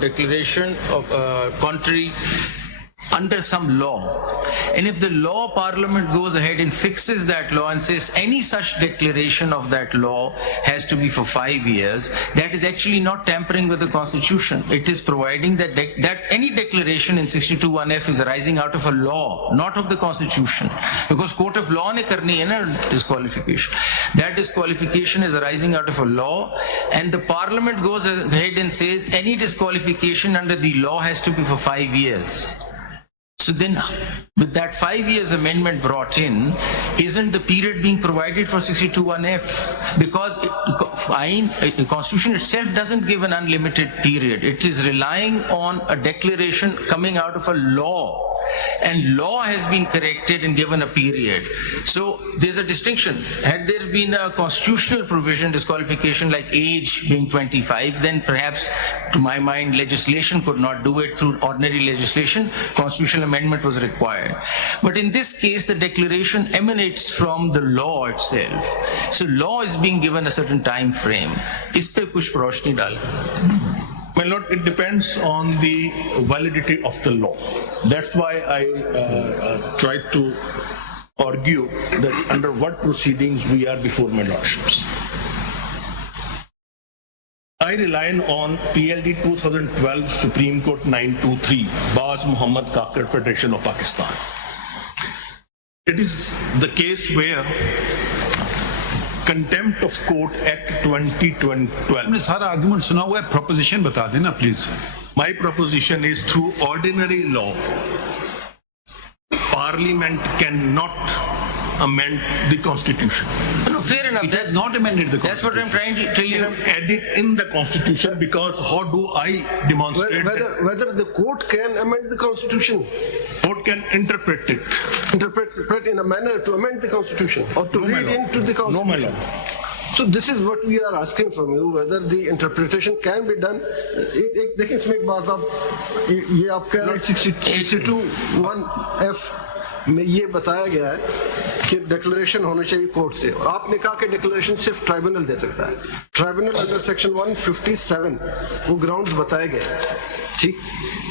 declaration of contrary under some law. And if the law Parliament goes ahead and fixes that law and says any such declaration of that law has to be for 5 years, that is actually not tampering with the Constitution. It is providing that that any declaration in 62(1)(f) is arising out of a law, not of the Constitution. Because court of law ne karni hai na disqualification. That disqualification is arising out of a law, and the Parliament goes ahead and says any disqualification under the law has to be for 5 years. So then, with that 5 years amendment brought in, isn't the period being provided for 62(1)(f)? Because the Constitution itself doesn't give an unlimited period. It is relying on a declaration coming out of a law. And law has been corrected and given a period. So there's a distinction. Had there been a constitutional provision, disqualification like age being 25, then perhaps, to my mind, legislation could not do it through ordinary legislation. Constitutional amendment was required. But in this case, the declaration emanates from the law itself. So law is being given a certain time frame. Is pe kuch roshni dal? My lord, it depends on the validity of the law. That's why I tried to argue that under what proceedings we are before my lordships. I rely on PLD 2012 Supreme Court 923, Baz Muhammad Kakar Federation of Pakistan. It is the case where Contempt of Court Act 2012. आपने सारा argument सुना हुआ है, proposition बता देना please. My proposition is through ordinary law, Parliament cannot amend the Constitution. No, fair enough. It has not amended the That's what I'm trying to tell We you. have added in the Constitution because how do I demonstrate that whether the court can amend the Constitution, court can interpret it? interpret in a manner to amend the Constitution or to No, my read lord. into the No, my Constitution. lord. So this is what we are asking from you, whether the interpretation can be done. देखिए इसमें एक बात आप ये आप कह रहे हैं 62(1)(f) में ये बताया गया है कि डिक्लेरेशन होनी चाहिए कोर्ट से, और आपने कहा कि डिक्लेरेशन सिर्फ ट्राइब्यूनल दे सकता है. ट्राइब्यूनल अंडर सेक्शन 157 वो ग्राउंड्स बताए गए, ठीक.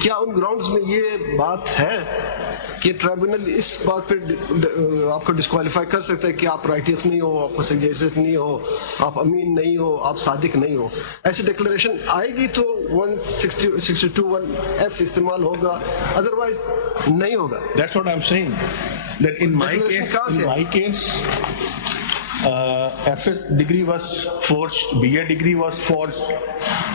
क्या उन ग्राउंड्स में ये बात है कि ट्राइब्यूनल इस बात पे आपको डिस्क्वालीफाई कर सकता है कि आप राइटियस नहीं हो, आपको सजेस्ट नहीं हो, आप अमीन नहीं हो, आप सादिक नहीं हो? ऐसी डिक्लेरेशन आएगी तो 62(1)(f) इस्तेमाल होगा, अदरवाइज नहीं होगा. That's what I'm saying. That in my Declaration case, FA degree was forged, BA degree was forged.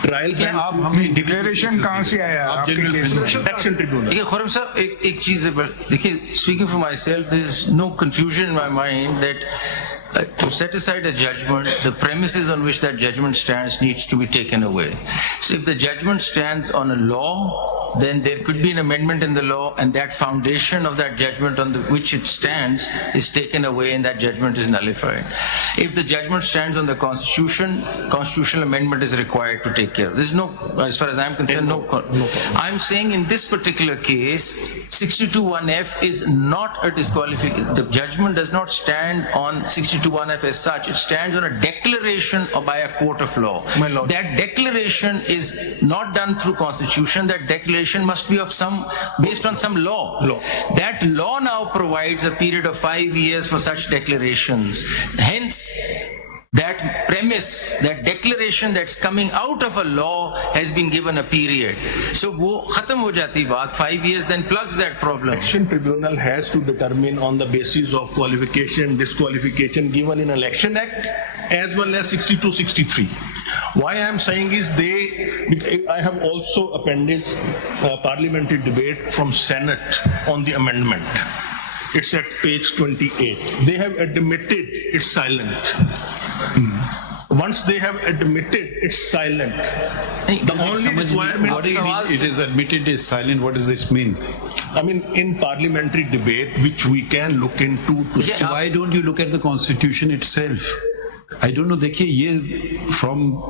Trial क्या आप हमें डिक्लेरेशन कहाँ से आया आप आपके general केस में? Election Tribunal. देखिए खुर्रम साहब, एक चीज है, देखिए, speaking for myself, there is no confusion in my mind that to set aside a judgment, the premises on which that judgment stands needs to be taken away. So if the judgment stands on a law, then there could be an amendment in the law, and that foundation of that judgment on which it stands is taken away, and that judgment is nullified. If the judgment stands on the Constitution, constitutional amendment is required to take care of. There's no, as far as I'm concerned, no. I'm saying in this particular case, 62(1)(f) is not a disqualification. The judgment does not stand on 62(1)(f) as such. It stands on a declaration by a court of law. My lord. That declaration is not done through Constitution. That declaration must be of based on some law. That law now provides a period of 5 years for such declarations. Hence, that premise, that declaration that's coming out of a law has been given a period. So wo khatam ho jati baat, 5 years then plugs that problem. Election Tribunal has to determine on the basis of qualification, disqualification given in Election Act as well as 62-63. Why I am saying is I have also appended parliamentary debate from Senate on the amendment. It's at page 28. They have admitted it's silent. Once they have admitted it's silent, the only requirement. What do you mean? It is admitted is silent. What does this mean? I mean, in parliamentary debate, which we can look into to see. So why don't you look at the Constitution itself? I don't know. देखिए ये from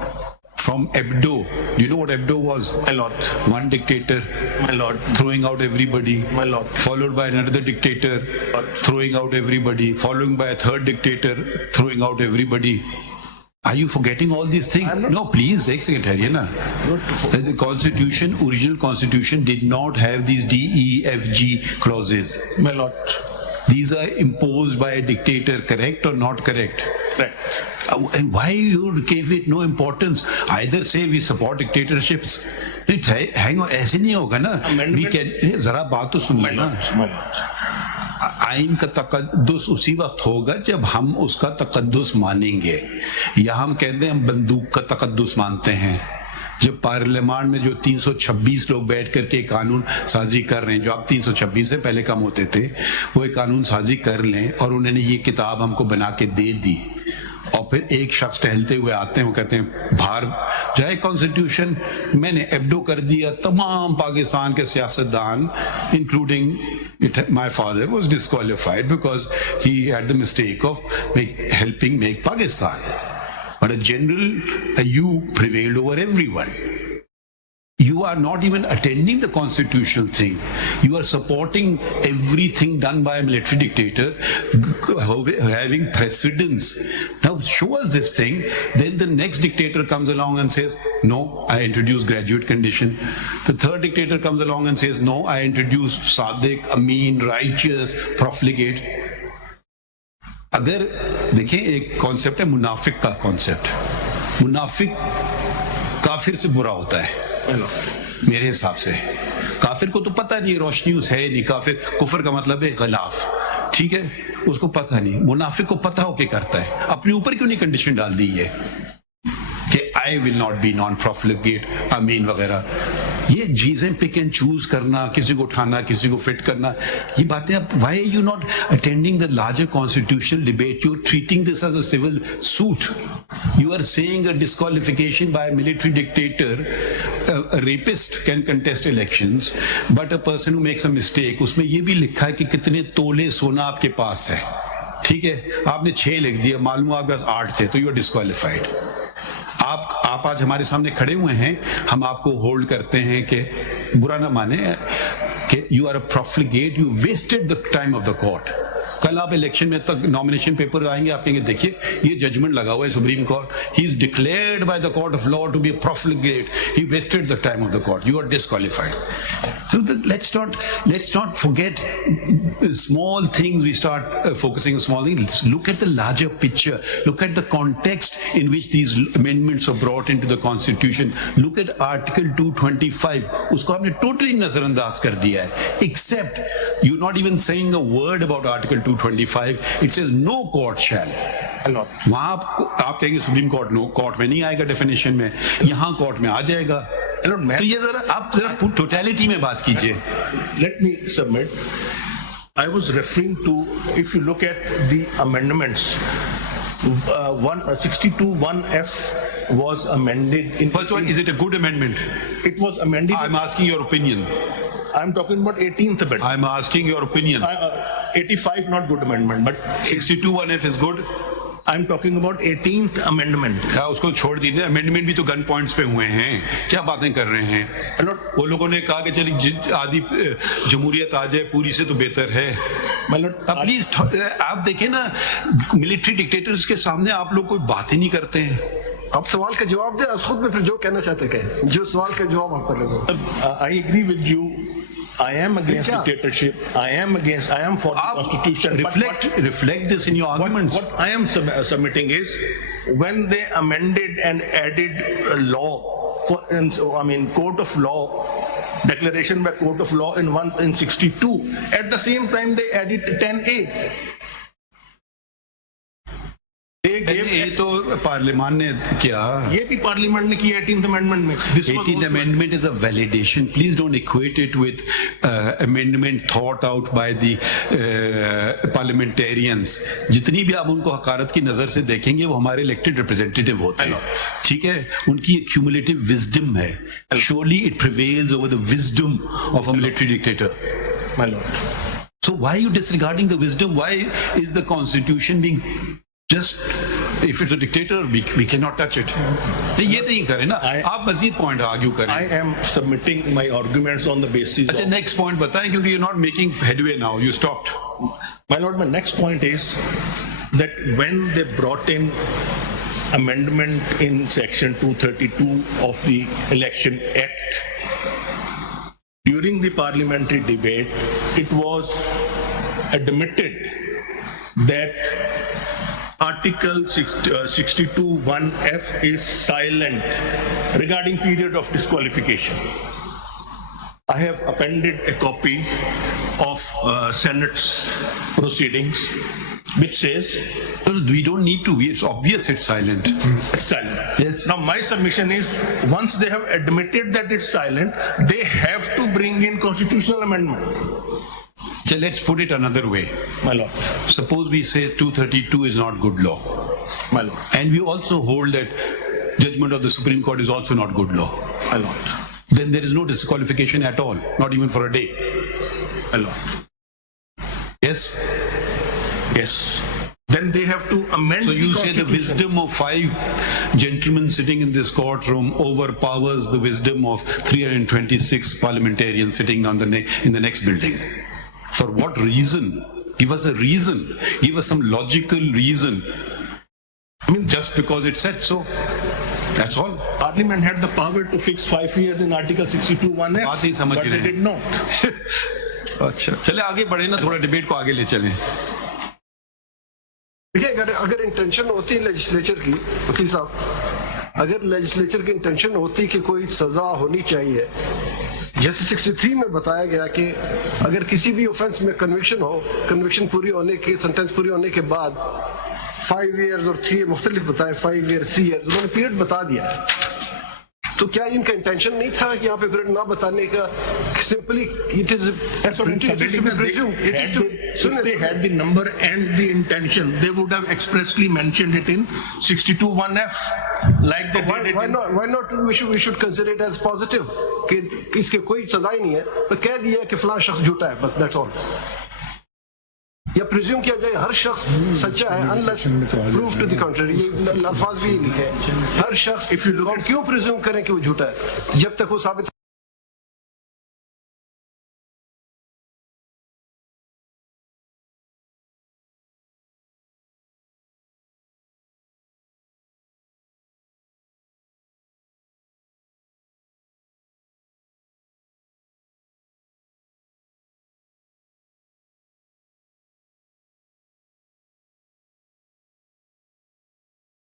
Hebdo. Do you know what Hebdo was? My lord. One dictator. My lord. Throwing out everybody. My lord. Followed by another dictator. Throwing out everybody. Following by a third dictator. Throwing out everybody. Are you forgetting all these things? No, please, एक second ठहरिए ना. The Constitution, original Constitution, did not have these D, E, F, G clauses. My lord. These are imposed by a dictator, correct or not correct? Correct. And why you gave it no importance? Either say we support dictatorships. Hang on, ऐसे नहीं होगा ना. We can, जरा बात तो सुन लेना. आइन का तकद्दुस उसी वक्त होगा जब हम उसका तकद्दुस मानेंगे, या हम कहते हैं हम बंदूक का तकद्दुस मानते हैं. जब पार्लियामेंट में जो 326 लोग बैठ करके कानून साजी कर रहे हैं, जो अब 326 से पहले कम होते थे, वो एक कानून साजी कर लें और उन्होंने ये किताब हमको बना के दे दी, और फिर एक शख्स टहलते हुए आते हैं, वो कहते हैं बाहर जाए कॉन्स्टिट्यूशन मैंने एब्डो कर दिया. तमाम पाकिस्तान के सियासतदान including my father was disqualified because he had the mistake of helping make Pakistan. But a general, you prevailed over everyone. You are not even attending the constitutional thing. You are supporting everything done by a military dictator, having precedence. Now show us this thing. Then the next dictator comes along and says, no, I introduce graduate condition. The third dictator comes along and says, no, I introduce Sadiq, Amin, righteous, profligate. अगर देखें एक concept है मुनाफिक का concept. मुनाफिक काफिर से बुरा होता है मेरे हिसाब से. काफिर को तो पता नहीं रोशनी उस है नहीं. काफिर कुफर का मतलब है खिलाफ, ठीक है, उसको पता नहीं. मुनाफिक को पता हो के करता है. अपने ऊपर क्यों नहीं कंडीशन डाल दी है कि I will not be non profligate अमीन वगैरह. ये चीजें पिक एंड चूज करना, किसी को उठाना किसी को फिट करना, ये बातें आप why you not attending the larger constitutional debate? You are treating this as a civil suit. You are saying a disqualification by a military dictator, a rapist can contest elections, but a person who makes a mistake, उसमें ये भी लिखा है कि कितने तोले सोना आपके पास है, ठीक है, आपने 6 लिख दिया, मालूम आपके पास 8 थे, तो you are disqualified. आप आज हमारे सामने खड़े हुए हैं, हम आपको होल्ड करते हैं कि बुरा ना माने कि you are a profligate, you wasted the time of the court. कल आप इलेक्शन में तक नॉमिनेशन पेपर आएंगे, आप कहेंगे देखिए ये जजमेंट लगा हुआ है supreme court, he is declared by the court of law to be a profligate, he wasted the time of the court, you are disqualified. So let's not forget small things. We start focusing on small things. Let's look at the larger picture. Look at the context in which these amendments are brought into the Constitution. Look at Article 225. उसको आपने totally नजरअंदाज कर दिया है. Except you're not even saying a word about Article 225. It says no court shall. वहां आप कहेंगे supreme court no court में नहीं आएगा डेफिनेशन में, यहाँ कोर्ट में आ जाएगा. तो ये आप जरा टोटलिटी में बात कीजिए. Let me submit. I was referring to, if you look at the amendments, 62(1)(f) was amended in. First one, is it a good amendment? It was amended. I'm asking your opinion. I'm talking about 18th amendment. I'm asking your opinion. 85 not good amendment, but 62(1)(f) is good. I'm talking about 18th amendment. क्या उसको छोड़ दीजिए, amendment भी तो gun points पे हुए हैं, क्या बातें कर रहे हैं. वो लोगों ने कहा कि चलिए आधी जमहूरियत आ जाए पूरी से तो बेहतर है. अब प्लीज आप देखें ना, मिलिट्री डिक्टेटर्स के सामने आप लोग कोई बात ही नहीं करते हैं. आप सवाल का जवाब दें, खुद में फिर जो कहना चाहते कहें, जो सवाल का जवाब आप कर लेंगे. I agree with you. I am against dictatorship. I am for the Constitution. Reflect this in your arguments. What I am submitting is, when they amended and added a law, court of law, declaration by court of law in 62. At the same time, they added 10A. ये तो parliament ने किया, ये भी parliament ने किया 18th amendment में. 18th amendment is a validation. Please don't equate it with amendment thought out by the parliamentarians. जितनी भी आप उनको हकारत की नजर से देखेंगे, वो हमारे elected representative होते हैं, ठीक है, उनकी cumulative wisdom है. Surely it prevails over the wisdom of a military dictator. My lord. So why are you disregarding the wisdom? Why is the constitution being just, if it's a dictator, we cannot touch it. ये नहीं करें ना, आप मजीद point argue करें. I am submitting my arguments on the basis. अच्छा, next point बताएं, क्योंकि you're not making headway now. You stopped. My lord, my next point is that when they brought in amendment in section 232 of the Election Act. During the parliamentary debate, it was admitted that Article 62(1)(f) is silent regarding period of disqualification. I have appended a copy of Senate's proceedings, which says We don't need to. It's obvious it's silent. it's silent. Yes. Now, my submission is, once they have admitted that it's silent, they have to bring in constitutional amendment. So let's put it another way. My lord, Suppose we say 232 is not good law. my lord, And we also hold that judgment of the Supreme Court is also not good law. my lord, Then there is no disqualification at all, not even for a day. my lord. Yes? Yes. Then they have to amend. So you say the Constitution. wisdom of 5 gentlemen sitting in this courtroom overpowers the wisdom of 326 parliamentarians sitting on in the next building. For what reason? Give us a reason. Give us some logical reason. I mean, just because it said so. That's all. Parliament had the power to fix 5 years in Article 62(1)(f), बात ही समझ but रहे they हैं। did not. अच्छा चले आगे बढ़े ना, थोड़ा डिबेट को आगे ले चलें। देखिए, अगर इंटेंशन होती है लेजिस्लेचर की, वकील साहब, अगर लेजिस्लेचर की इंटेंशन होती कि कोई सजा होनी चाहिए, जैसे 63 में बताया गया कि अगर किसी भी ऑफेंस में कन्विक्शन हो, कन्विक्शन पूरी होने के, सेंटेंस पूरी होने के बाद 5 years और 3 मुख्तलिफ बताए, 5 years 3 years, उन्होंने पीरियड बता दिया। तो क्या इनका इंटेंशन नहीं था कि यहाँ पे पीरियड ना बताने का, simply it is If they had the number and the intention, they would have expressly mentioned it in 62(1)(f), like they did it why in. not we should consider it as positive कि इसके कोई सजा ही नहीं है, पर कह दिया कि फलां शख्स झूठा है, बस दैट्स ऑल। या प्रिज्यूम किया जाए हर शख्स सच्चा है unless proof to the country, ये अल्फाज भी लिखे हैं, हर शख्स। If you look at- क्यों प्रिज्यूम करें कि वो झूठा है जब तक वो साबित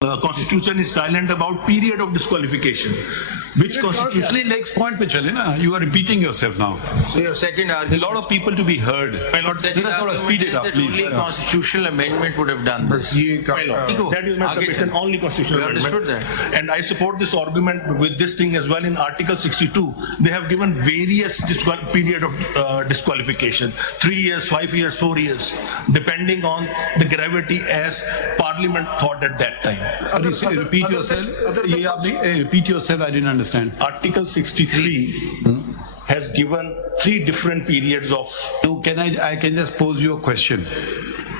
Constitution is silent about period of disqualification, which constitution. Actually, next point पे चले ना. You are repeating yourself now. So your second A argument. lot of people to be heard. That Let us is sort of argument speed it is up, that please. only constitutional amendment would have done this. My lord, ठीक हो? that is my आगे submission, चलो. only constitutional We understood amendment. And I support this argument with this thing as well. In Article 62, they have given various period of disqualification, 3 years, 5 years, 4 years, depending on the gravity as Parliament thought at that time. Sorry, say, repeat yourself. ये आपने repeat yourself. I didn't understand. Article 63 has given 3 different periods of. No, I can just pose you a question.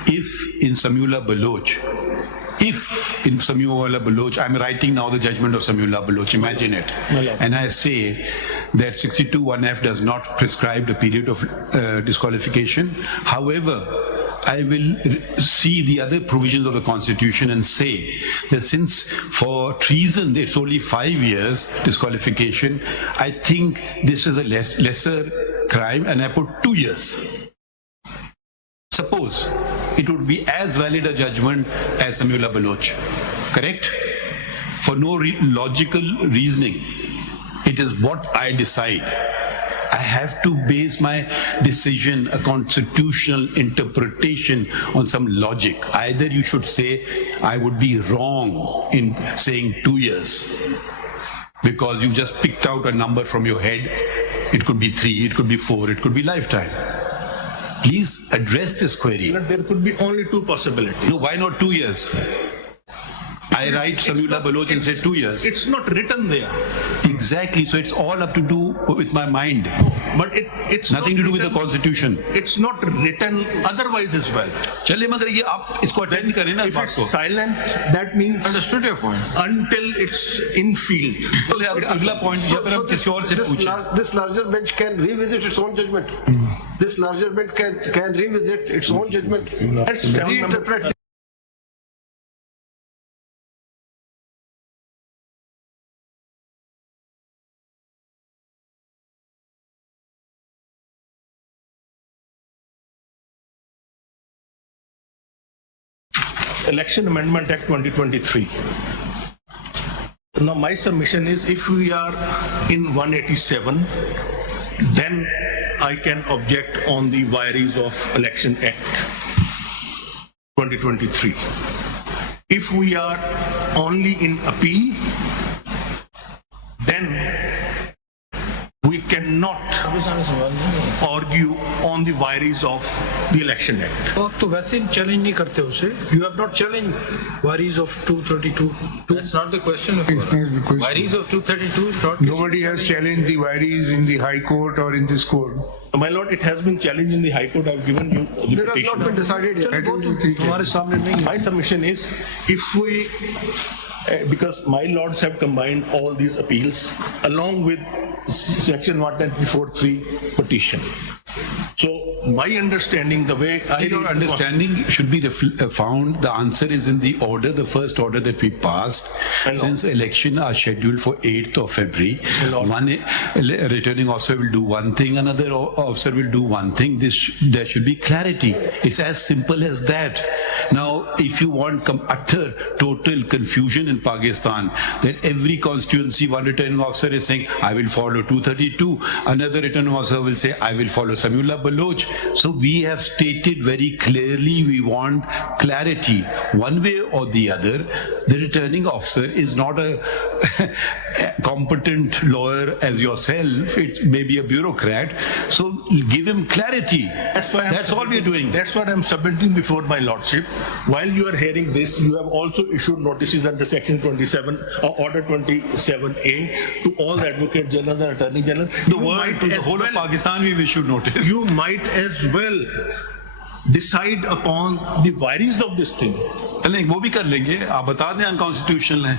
If in Sameullah Baloch, I'm writing now the judgment of Sameullah Baloch, imagine it. And I say that 62(1)(f) does not prescribe the period of disqualification. However, I will see the other provisions of the Constitution and say that since for treason it's only 5 years disqualification, I think this is a lesser crime and I put 2 years. Suppose it would be as valid a judgment as Sameullah Baloch, correct? For no logical reasoning. It is what I decide. I have to base my decision, a constitutional interpretation on some logic. Either you should say, I would be wrong in saying 2 years because you just picked out a number from your head. It could be 3, it could be 4, it could be lifetime. Please address this query. There could be only 2 possibilities. No, why not 2 years? I write Sameullah Baloch and say 2 years. It's not written there. Exactly, so it's all up to do with my mind. But it's Nothing not to do with the written- Constitution. It's not written otherwise as well. चलिए मगर ये आप इसको attend करें ना इस If बात it's को. silent, that means Understood your point. until it's in field. चलिए अगला पॉइंट या फिर हम किसी और से पूछें. this larger bench can revisit its own judgment. This larger bench can revisit its own judgment. That's Reinterpret Election Amendment Act 2023. Now my submission is if we are in 187, then I can object on the vagaries of Election Act 2023. If we are only in appeal, then we cannot argue on the vagaries of the Election Act. आप तो वैसे challenge नहीं करते उसे. You have not challenged varies of 232. That's not the question. It's not the question. Varies of 232 is not. Nobody has challenged the varies in the High Court or in this court. My lord, it has been challenged in the High Court. I've given you the There has petition. not been decided yet. हमारे सामने नहीं है. My submission is, if we, because my lords have combined all these appeals along with section 194(3) petition. So my understanding, the way I Your understanding should be found. The answer is in the order, the first order that we passed. And Since election are scheduled for 8th of February, one returning officer will do one thing, another officer will do one thing. There should be clarity. It's as simple as that. Now, if you want utter total confusion in Pakistan, that every constituency, one returning officer is saying, I will follow 232. Another returning officer will say, I will follow Samullah Baloch. So we have stated very clearly we want clarity. One way or the other, the returning officer is not a competent lawyer as yourself. It's maybe a bureaucrat. So give him clarity. That's all we're doing. That's what I'm submitting before my lordship. While you are hearing this, you have also issued notices under section 27 or order 27A to all the Advocate General and Attorney General. The world, to the whole of Pakistan, we've issued notice. You might as well decide upon the vagaries of this thing. चलें वो भी कर लेंगे. आप बता दें unconstitutional है.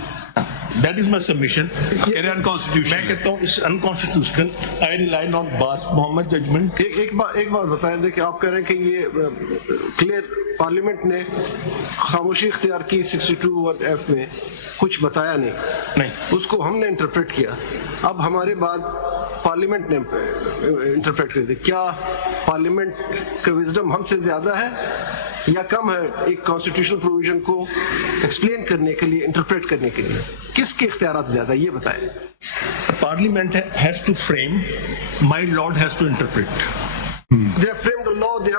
That is my submission. कह रहे अनकॉन्स्टिट्यूशनल. मैं कहता हूँ इस unconstitutional. I rely on Bas Mohammed judgment. एक बात बताएं दे कि आप कह रहे हैं कि ये क्लियर पार्लियामेंट ने खामोशी इख्तियार की 62 और F में कुछ बताया नहीं, उसको हमने इंटरप्रेट किया. अब हमारे बाद पार्लियामेंट ने इंटरप्रेट कर दिया. क्या पार्लियामेंट का विजडम हमसे ज्यादा है या कम है एक कॉन्स्टिट्यूशनल प्रोविजन को एक्सप्लेन करने के लिए, इंटरप्रेट करने के लिए? किसके इख्तियारात ज्यादा, ये बताएं. Parliament has to frame, my lord has to interpret. They have framed the law, they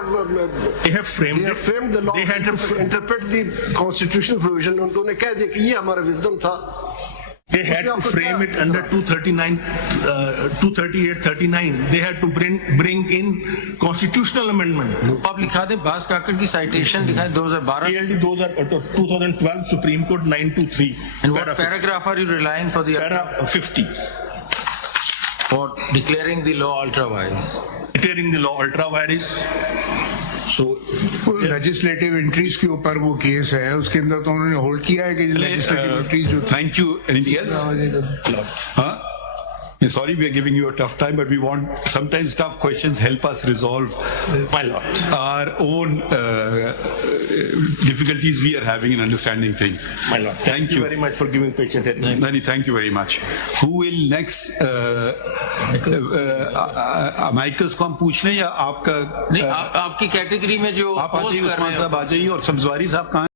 have framed the law, they had to interpret the constitutional provision. उन्होंने कह दिया कि ये हमारा विजडम था. They had to frame it under 239, 238, 39. They had to bring in constitutional amendment. आप लिखा दे बास काकड़ की citation लिखा है 2012. ALD 2012 Supreme Court 923. And what paragraph are you relying for the Para 50. for declaring the law ultra vires? Declaring the law ultra vires. So legislative entries के ऊपर वो case है, उसके अंदर तो उन्होंने होल्ड किया है कि लेजिस्लेटिव एंट्रीज जो. Thank you. Anything else? Huh? Sorry, we are giving you a tough time, but we want sometimes tough questions help us resolve our own difficulties we are having in understanding things. My lord, thank you very much for giving patience. Nani, thank you very much. Who will next? Michaels को हम पूछ लें या आपका? नहीं, आपकी category में जो आप आ जाइए, उस्मान साहब आ जाइए. और सब्जवारी साहब कहाँ?